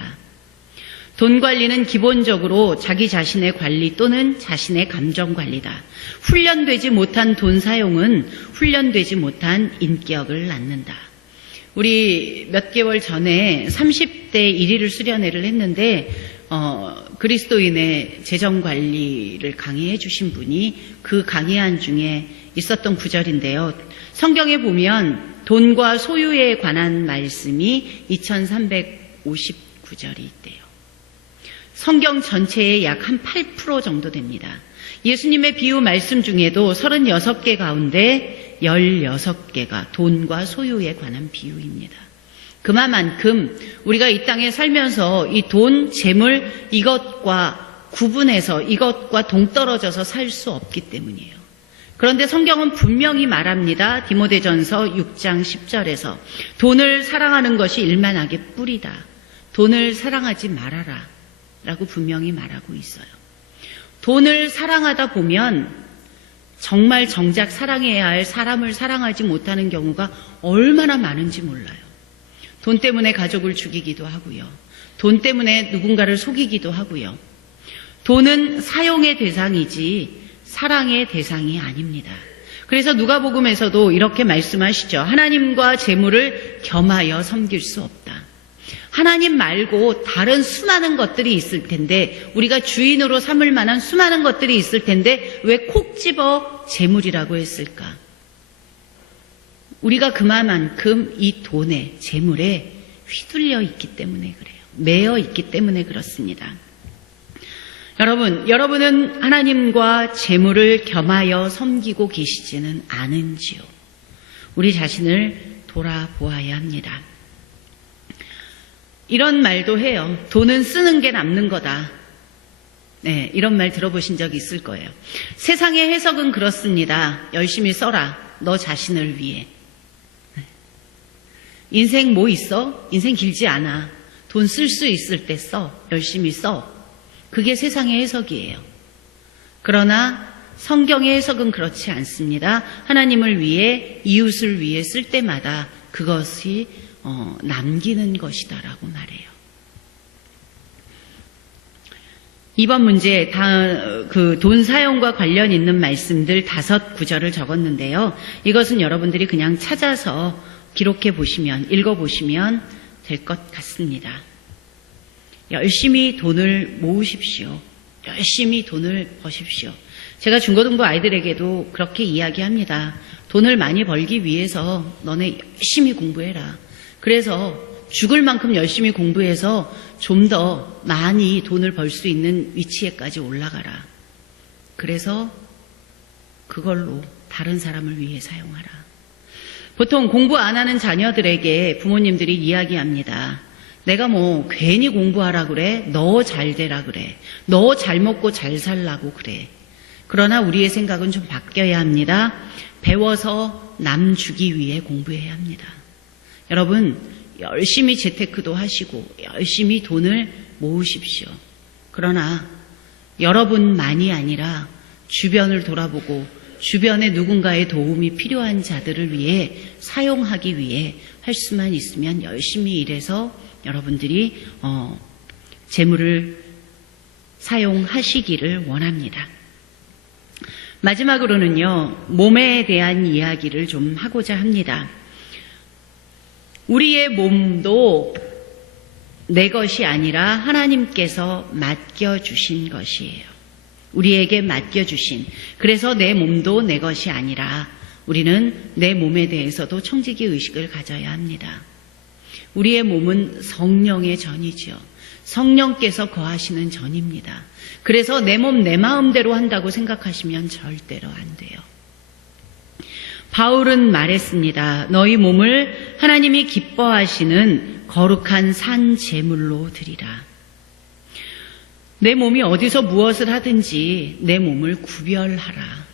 돈 관리는 기본적으로 자기 자신의 관리 또는 자신의 감정 관리다. 훈련되지 못한 돈 사용은 훈련되지 못한 인격을 낳는다. 우리 몇 개월 전에 30대 1위를 수련회를 했는데 그리스도인의 재정관리를 강의해 주신 분이 그 강의한 중에 있었던 구절인데요. 성경에 보면 돈과 소유에 관한 말씀이 2350구절이 있대요. 성경 전체의 약 한 8% 정도 됩니다. 예수님의 비유 말씀 중에도 36개 가운데 16개가 돈과 소유에 관한 비유입니다. 그만큼 우리가 이 땅에 살면서 이 돈, 재물 이것과 구분해서 이것과 동떨어져서 살 수 없기 때문이에요. 그런데 성경은 분명히 말합니다. 디모데전서 6장 10절에서 돈을 사랑하는 것이 일만하게 뿌리다. 돈을 사랑하지 말아라 라고 분명히 말하고 있어요. 돈을 사랑하다 보면 정말 정작 사랑해야 할 사람을 사랑하지 못하는 경우가 얼마나 많은지 몰라요. 돈 때문에 가족을 죽이기도 하고요. 돈 때문에 누군가를 속이기도 하고요. 돈은 사용의 대상이지 사랑의 대상이 아닙니다. 그래서 누가복음에서도 이렇게 말씀하시죠. 하나님과 재물을 겸하여 섬길 수 없다. 하나님 말고 다른 수많은 것들이 있을 텐데 우리가 주인으로 삼을 만한 수많은 것들이 있을 텐데 왜 콕 집어 재물이라고 했을까? 우리가 그만큼 이 돈에 재물에 휘둘려 있기 때문에 그래요. 매여 있기 때문에 그렇습니다. 여러분은 하나님과 재물을 겸하여 섬기고 계시지는 않은지요? 우리 자신을 돌아보아야 합니다. 이런 말도 해요. 돈은 쓰는 게 남는 거다. 네, 이런 말 들어보신 적 있을 거예요. 세상의 해석은 그렇습니다. 열심히 써라. 너 자신을 위해. 인생 뭐 있어? 인생 길지 않아. 돈 쓸 수 있을 때 써. 열심히 써. 그게 세상의 해석이에요. 그러나 성경의 해석은 그렇지 않습니다. 하나님을 위해, 이웃을 위해 쓸 때마다 그것이 남기는 것이다라고 말해요. 이번 문제 그 돈 사용과 관련 있는 말씀들 5구절을 적었는데요. 이것은 여러분들이 그냥 찾아서 기록해 보시면, 읽어 보시면 될 것 같습니다. 열심히 돈을 모으십시오. 열심히 돈을 버십시오. 제가 중고등부 아이들에게도 그렇게 이야기합니다. 돈을 많이 벌기 위해서 너네 열심히 공부해라. 그래서 죽을 만큼 열심히 공부해서 좀 더 많이 돈을 벌 수 있는 위치에까지 올라가라. 그래서 그걸로 다른 사람을 위해 사용하라. 보통 공부 안 하는 자녀들에게 부모님들이 이야기합니다. 내가 뭐 괜히 공부하라 그래? 너 잘 되라 그래? 너 잘 먹고 잘 살라고 그래? 그러나 우리의 생각은 좀 바뀌어야 합니다. 배워서 남 주기 위해 공부해야 합니다. 여러분, 열심히 재테크도 하시고 열심히 돈을 모으십시오. 그러나 여러분만이 아니라 주변을 돌아보고 주변에 누군가의 도움이 필요한 자들을 위해 사용하기 위해 할 수만 있으면 열심히 일해서 여러분들이 재물을 사용하시기를 원합니다. 마지막으로는요, 몸에 대한 이야기를 좀 하고자 합니다. 우리의 몸도 내 것이 아니라 하나님께서 맡겨주신 것이에요. 우리에게 맡겨주신. 그래서 내 몸도 내 것이 아니라 우리는 내 몸에 대해서도 청지기 의식을 가져야 합니다. 우리의 몸은 성령의 전이죠. 성령께서 거하시는 전입니다. 그래서 내 몸 내 마음대로 한다고 생각하시면 절대로 안 돼요. 바울은 말했습니다. 너희 몸을 하나님이 기뻐하시는 거룩한 산 제물로 드리라. 내 몸이 어디서 무엇을 하든지 내 몸을 구별하라.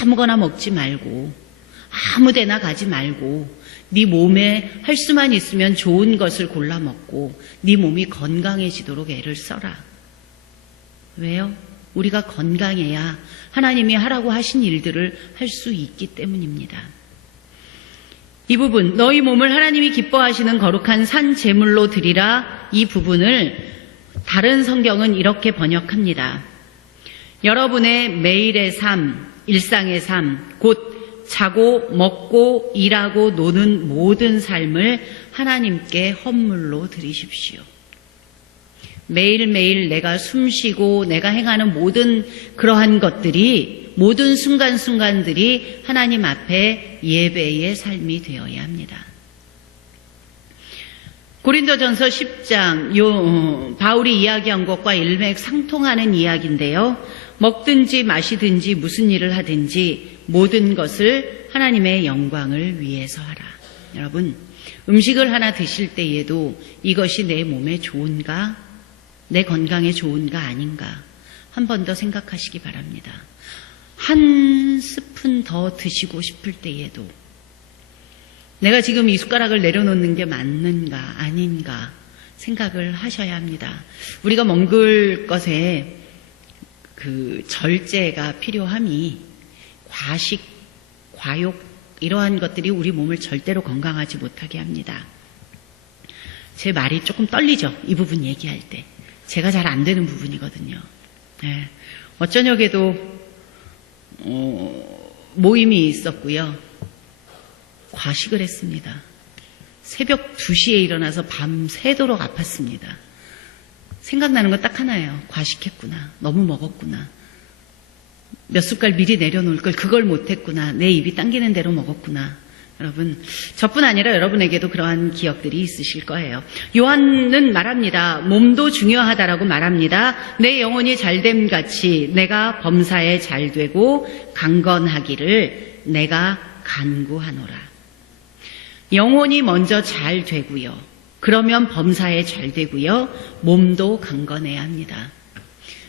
아무거나 먹지 말고 아무데나 가지 말고 네 몸에 할 수만 있으면 좋은 것을 골라 먹고 네 몸이 건강해지도록 애를 써라. 왜요? 우리가 건강해야 하나님이 하라고 하신 일들을 할 수 있기 때문입니다. 이 부분, 너희 몸을 하나님이 기뻐하시는 거룩한 산 제물로 드리라. 이 부분을 다른 성경은 이렇게 번역합니다. 여러분의 매일의 삶, 일상의 삶, 곧 자고 먹고 일하고 노는 모든 삶을 하나님께 헌물로 드리십시오. 매일매일 내가 숨쉬고 내가 행하는 모든 그러한 것들이, 모든 순간순간들이 하나님 앞에 예배의 삶이 되어야 합니다. 고린도전서 10장, 바울이 이야기한 것과 일맥상통하는 이야기인데요. 먹든지 마시든지 무슨 일을 하든지 모든 것을 하나님의 영광을 위해서 하라. 여러분, 음식을 하나 드실 때에도 이것이 내 몸에 좋은가? 내 건강에 좋은가 아닌가 한 번 더 생각하시기 바랍니다. 한 스푼 더 드시고 싶을 때에도 내가 지금 이 숟가락을 내려놓는 게 맞는가 아닌가 생각을 하셔야 합니다. 우리가 먹을 것에 그 절제가 필요함이 과식, 과욕 이러한 것들이 우리 몸을 절대로 건강하지 못하게 합니다. 제 말이 조금 떨리죠? 이 부분 얘기할 때. 제가 잘 안 되는 부분이거든요. 네. 어쩌녁에도 모임이 있었고요. 과식을 했습니다. 새벽 2시에 일어나서 밤 새도록 아팠습니다. 생각나는 거 딱 하나예요. 과식했구나. 너무 먹었구나. 몇 숟갈 미리 내려놓을 걸 그걸 못했구나. 내 입이 당기는 대로 먹었구나. 여러분, 저뿐 아니라 여러분에게도 그러한 기억들이 있으실 거예요. 요한은 말합니다. 몸도 중요하다라고 말합니다. 내 영혼이 잘됨 같이 내가 범사에 잘되고 강건하기를 내가 간구하노라. 영혼이 먼저 잘 되고요. 그러면 범사에 잘 되고요. 몸도 강건해야 합니다.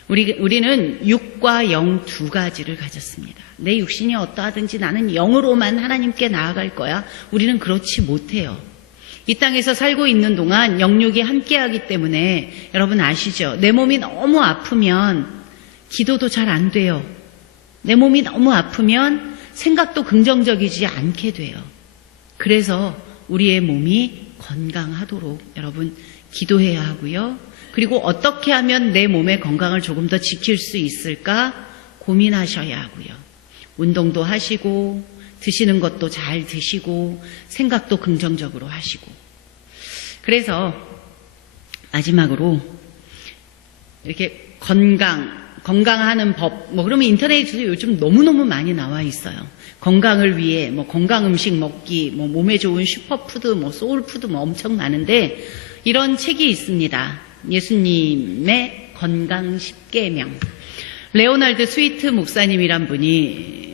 우리는 육과 영 두 가지를 가졌습니다. 내 육신이 어떠하든지 나는 영으로만 하나님께 나아갈 거야. 우리는 그렇지 못해요. 이 땅에서 살고 있는 동안 영육이 함께하기 때문에 여러분 아시죠? 내 몸이 너무 아프면 기도도 잘 안 돼요. 내 몸이 너무 아프면 생각도 긍정적이지 않게 돼요. 그래서 우리의 몸이 건강하도록 여러분 기도해야 하고요. 그리고 어떻게 하면 내 몸의 건강을 조금 더 지킬 수 있을까 고민하셔야 하고요. 운동도 하시고 드시는 것도 잘 드시고 생각도 긍정적으로 하시고. 그래서 마지막으로 이렇게 건강하는 법, 그러면 인터넷에도 요즘 너무너무 많이 나와 있어요. 건강을 위해 건강 음식 먹기, 몸에 좋은 슈퍼푸드, 소울푸드 엄청 많은데 이런 책이 있습니다. 예수님의 건강 10계명. 레오날드 스위트 목사님이란 분이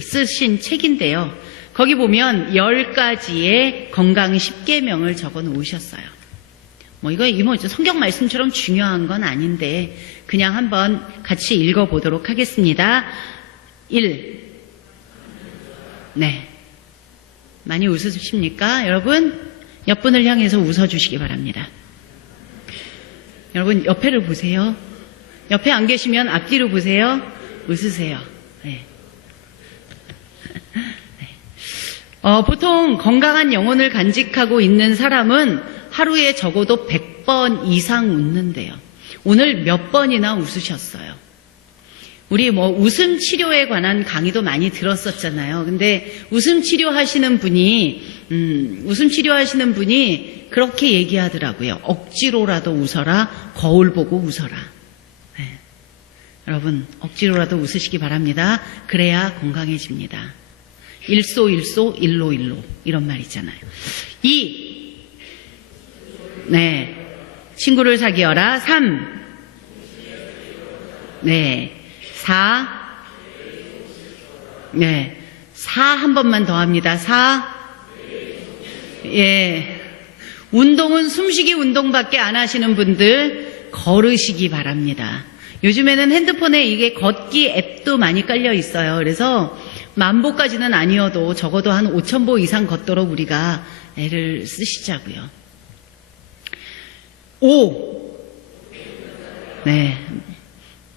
쓰신 책인데요. 거기 보면 10가지의 건강 10계명을 적어 놓으셨어요. 이거 성경 말씀처럼 중요한 건 아닌데 그냥 한번 같이 읽어보도록 하겠습니다. 1. 네. 많이 웃으십니까? 여러분, 옆분을 향해서 웃어주시기 바랍니다. 여러분, 옆에를 보세요. 옆에 안 계시면 앞뒤로 보세요. 웃으세요. 네. 보통 건강한 영혼을 간직하고 있는 사람은 하루에 적어도 100번 이상 웃는데요. 오늘 몇 번이나 웃으셨어요? 우리 웃음 치료에 관한 강의도 많이 들었었잖아요. 근데 웃음 치료하시는 분이 그렇게 얘기하더라고요. 억지로라도 웃어라. 거울 보고 웃어라. 네. 여러분, 억지로라도 웃으시기 바랍니다. 그래야 건강해집니다. 일소일소 일로일로 이런 말 있잖아요. 2. 네. 친구를 사귀어라. 3. 네. 4. 네. 4 한 번만 더 합니다. 4. 예. 운동은 숨쉬기 운동밖에 안 하시는 분들 걸으시기 바랍니다. 요즘에는 핸드폰에 이게 걷기 앱도 많이 깔려 있어요. 그래서 10,000보까지는 아니어도 적어도 한 5,000보 이상 걷도록 우리가 애를 쓰시자고요. 5. 네.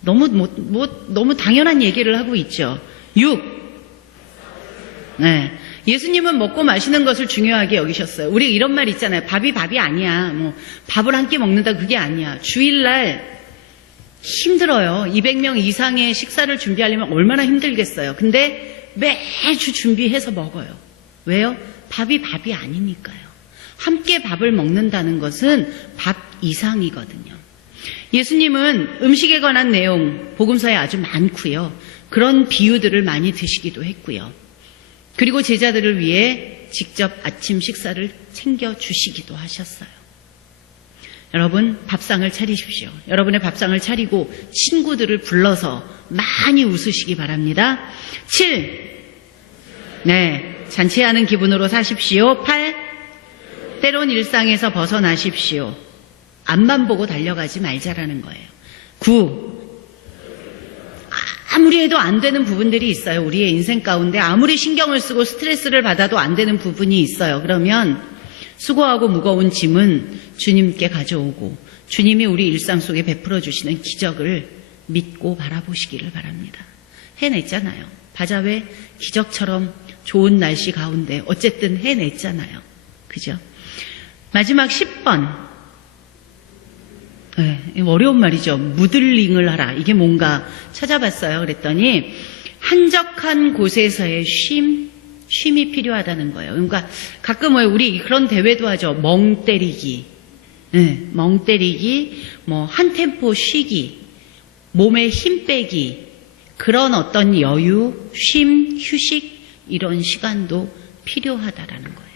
너무 당연한 얘기를 하고 있죠. 6. 네. 예수님은 먹고 마시는 것을 중요하게 여기셨어요. 우리 이런 말 있잖아요. 밥이 아니야. 밥을 한 끼 먹는다 그게 아니야. 주일날 힘들어요. 200명 이상의 식사를 준비하려면 얼마나 힘들겠어요. 근데 매주 준비해서 먹어요. 왜요? 밥이 아니니까요. 함께 밥을 먹는다는 것은 밥 이상이거든요. 예수님은 음식에 관한 내용 복음서에 아주 많고요. 그런 비유들을 많이 드시기도 했고요. 그리고 제자들을 위해 직접 아침 식사를 챙겨주시기도 하셨어요. 여러분, 밥상을 차리십시오. 여러분의 밥상을 차리고 친구들을 불러서 많이 웃으시기 바랍니다. 7. 네, 잔치하는 기분으로 사십시오. 8. 때론 일상에서 벗어나십시오. 앞만 보고 달려가지 말자라는 거예요. 9. 아무리 해도 안 되는 부분들이 있어요. 우리의 인생 가운데 아무리 신경을 쓰고 스트레스를 받아도 안 되는 부분이 있어요. 그러면 수고하고 무거운 짐은 주님께 가져오고 주님이 우리 일상 속에 베풀어 주시는 기적을 믿고 바라보시기를 바랍니다. 해냈잖아요. 바자회 기적처럼 좋은 날씨 가운데 어쨌든 해냈잖아요. 그죠? 마지막 10번. 네, 어려운 말이죠. 무들링을 하라. 이게 뭔가 찾아봤어요. 그랬더니 한적한 곳에서의 쉼이 필요하다는 거예요. 그러니까 가끔 우리 그런 대회도 하죠. 멍 때리기, 멍 때리기, 한 템포 쉬기, 몸에 힘 빼기, 그런 어떤 여유, 쉼, 휴식 이런 시간도 필요하다라는 거예요.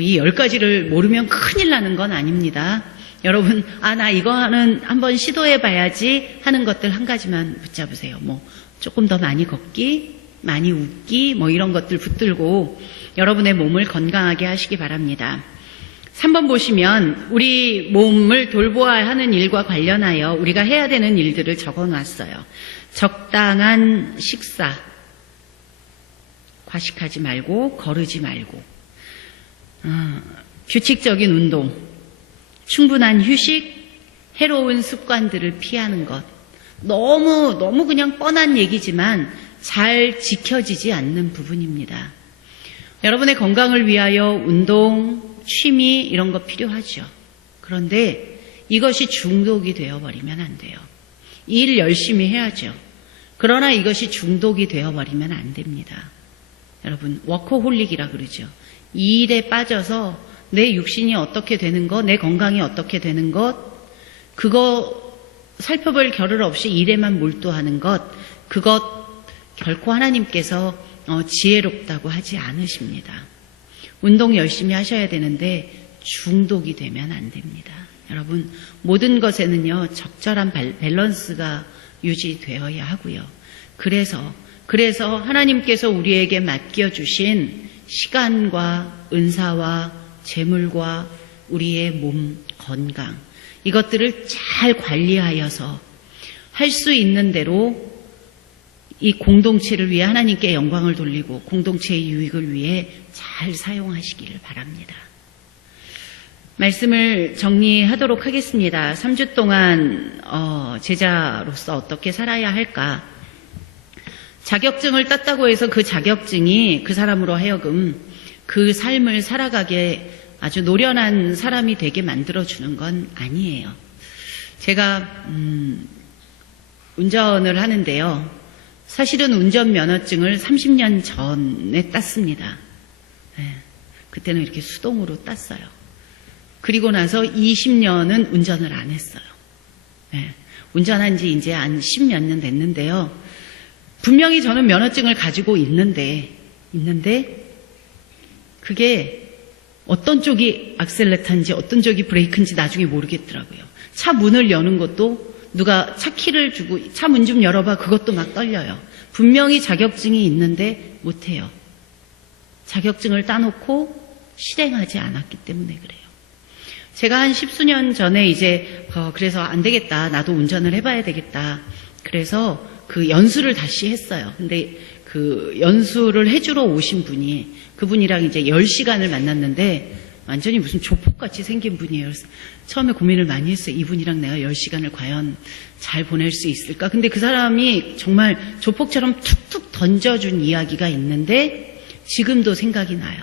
이 10가지를 모르면 큰일 나는 건 아닙니다. 여러분, 나 이거는 한번 시도해 봐야지 하는 것들 한 가지만 붙잡으세요. 조금 더 많이 걷기, 많이 웃기, 이런 것들 붙들고 여러분의 몸을 건강하게 하시기 바랍니다. 3번 보시면 우리 몸을 돌보아야 하는 일과 관련하여 우리가 해야 되는 일들을 적어놨어요. 적당한 식사, 과식하지 말고 거르지 말고, 규칙적인 운동, 충분한 휴식, 해로운 습관들을 피하는 것. 너무 그냥 뻔한 얘기지만 잘 지켜지지 않는 부분입니다. 여러분의 건강을 위하여 운동, 취미 이런 거 필요하죠. 그런데 이것이 중독이 되어버리면 안 돼요. 일 열심히 해야죠. 그러나 이것이 중독이 되어버리면 안 됩니다. 여러분, 워커홀릭이라 그러죠. 이 일에 빠져서 내 육신이 어떻게 되는 것, 내 건강이 어떻게 되는 것, 그거 살펴볼 겨를 없이 일에만 몰두하는 것, 그것 결코 하나님께서 지혜롭다고 하지 않으십니다. 운동 열심히 하셔야 되는데 중독이 되면 안 됩니다. 여러분, 모든 것에는요, 적절한 밸런스가 유지되어야 하고요. 그래서 하나님께서 우리에게 맡겨주신 시간과 은사와 재물과 우리의 몸 건강, 이것들을 잘 관리하여서 할 수 있는 대로 이 공동체를 위해 하나님께 영광을 돌리고 공동체의 유익을 위해 잘 사용하시기를 바랍니다. 말씀을 정리하도록 하겠습니다. 3주 동안 제자로서 어떻게 살아야 할까? 자격증을 땄다고 해서 그 자격증이 그 사람으로 하여금 그 삶을 살아가게 아주 노련한 사람이 되게 만들어주는 건 아니에요. 제가 운전을 하는데요. 사실은 운전면허증을 30년 전에 땄습니다. 네, 그때는 이렇게 수동으로 땄어요. 그리고 나서 20년은 운전을 안 했어요. 네, 운전한 지 이제 한 10몇 년 됐는데요. 분명히 저는 면허증을 가지고 있는데 그게 어떤 쪽이 악셀레터인지 어떤 쪽이 브레이크인지 나중에 모르겠더라고요. 차 문을 여는 것도 누가 차 키를 주고 차 문 좀 열어봐, 그것도 막 떨려요. 분명히 자격증이 있는데 못해요. 자격증을 따놓고 실행하지 않았기 때문에 그래요. 제가 한 10수년 전에 이제 그래서 안 되겠다, 나도 운전을 해봐야 되겠다, 그래서 그 연수를 다시 했어요. 근데 그 연수를 해주러 오신 분이, 그분이랑 이제 10시간을 만났는데 완전히 무슨 조폭같이 생긴 분이에요. 그래서 처음에 고민을 많이 했어요. 이분이랑 내가 10시간을 과연 잘 보낼 수 있을까? 근데 그 사람이 정말 조폭처럼 툭툭 던져준 이야기가 있는데 지금도 생각이 나요.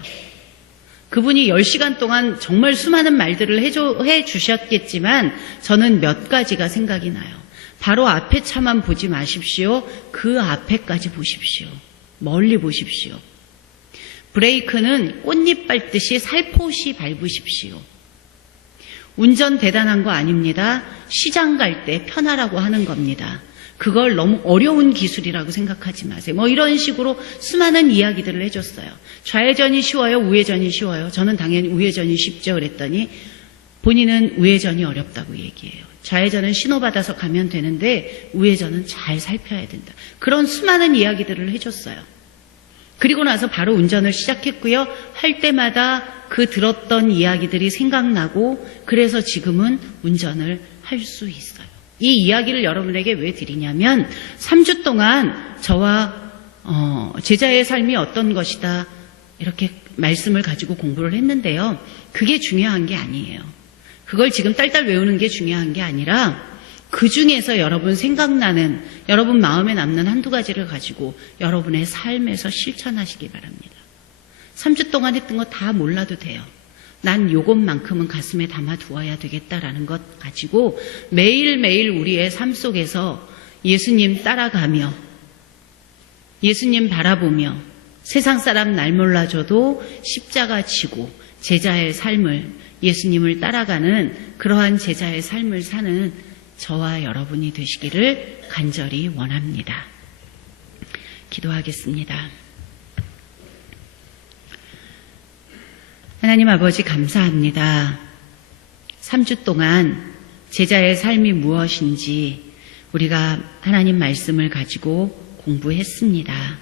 그분이 10시간 동안 정말 수많은 말들을 해주셨겠지만 저는 몇 가지가 생각이 나요. 바로 앞에 차만 보지 마십시오. 그 앞에까지 보십시오. 멀리 보십시오. 브레이크는 꽃잎 밟듯이 살포시 밟으십시오. 운전 대단한 거 아닙니다. 시장 갈 때 편하라고 하는 겁니다. 그걸 너무 어려운 기술이라고 생각하지 마세요. 이런 식으로 수많은 이야기들을 해줬어요. 좌회전이 쉬워요? 우회전이 쉬워요? 저는 당연히 우회전이 쉽죠. 그랬더니 본인은 우회전이 어렵다고 얘기해요. 좌회전은 신호받아서 가면 되는데 우회전은 잘 살펴야 된다. 그런 수많은 이야기들을 해줬어요. 그리고 나서 바로 운전을 시작했고요. 할 때마다 그 들었던 이야기들이 생각나고 그래서 지금은 운전을 할 수 있어요. 이 이야기를 여러분에게 왜 드리냐면 3주 동안 저와 제자의 삶이 어떤 것이다 이렇게 말씀을 가지고 공부를 했는데요. 그게 중요한 게 아니에요. 그걸 지금 딸딸 외우는 게 중요한 게 아니라 그 중에서 여러분 생각나는, 여러분 마음에 남는 한두 가지를 가지고 여러분의 삶에서 실천하시기 바랍니다. 3주 동안 했던 거 다 몰라도 돼요. 난 요것만큼은 가슴에 담아두어야 되겠다라는 것 가지고 매일매일 우리의 삶 속에서 예수님 따라가며 예수님 바라보며 세상 사람 날 몰라줘도 십자가 지고 제자의 삶을, 예수님을 따라가는 그러한 제자의 삶을 사는 저와 여러분이 되시기를 간절히 원합니다. 기도하겠습니다. 하나님 아버지 감사합니다. 3주 동안 제자의 삶이 무엇인지 우리가 하나님 말씀을 가지고 공부했습니다.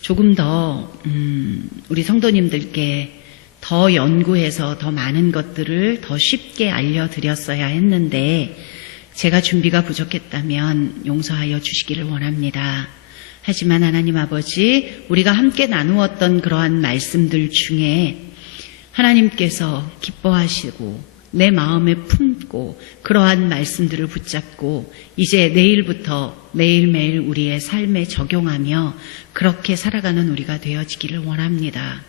조금 더 우리 성도님들께 더 연구해서 더 많은 것들을 더 쉽게 알려드렸어야 했는데 제가 준비가 부족했다면 용서하여 주시기를 원합니다. 하지만 하나님 아버지, 우리가 함께 나누었던 그러한 말씀들 중에 하나님께서 기뻐하시고 내 마음에 품고 그러한 말씀들을 붙잡고 이제 내일부터 매일매일 우리의 삶에 적용하며 그렇게 살아가는 우리가 되어지기를 원합니다.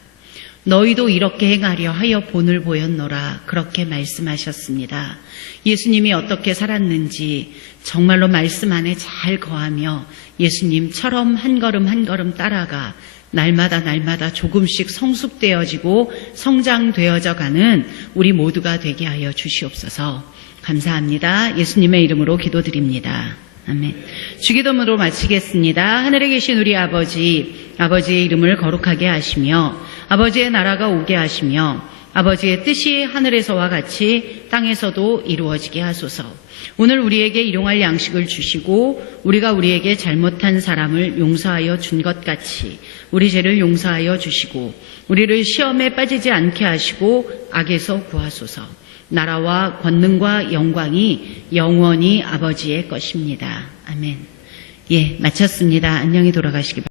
너희도 이렇게 행하려 하여 본을 보였노라 그렇게 말씀하셨습니다. 예수님이 어떻게 살았는지 정말로 말씀 안에 잘 거하며 예수님처럼 한 걸음 한 걸음 따라가 날마다 조금씩 성숙되어지고 성장되어져 가는 우리 모두가 되게 하여 주시옵소서. 감사합니다. 예수님의 이름으로 기도드립니다. 아멘. 주기도문으로 마치겠습니다. 하늘에 계신 우리 아버지, 아버지의 이름을 거룩하게 하시며 아버지의 나라가 오게 하시며 아버지의 뜻이 하늘에서와 같이 땅에서도 이루어지게 하소서. 오늘 우리에게 일용할 양식을 주시고 우리가 우리에게 잘못한 사람을 용서하여 준 것 같이 우리 죄를 용서하여 주시고 우리를 시험에 빠지지 않게 하시고 악에서 구하소서. 나라와 권능과 영광이 영원히 아버지의 것입니다. 아멘. 예, 마쳤습니다. 안녕히 돌아가시기 바랍니다.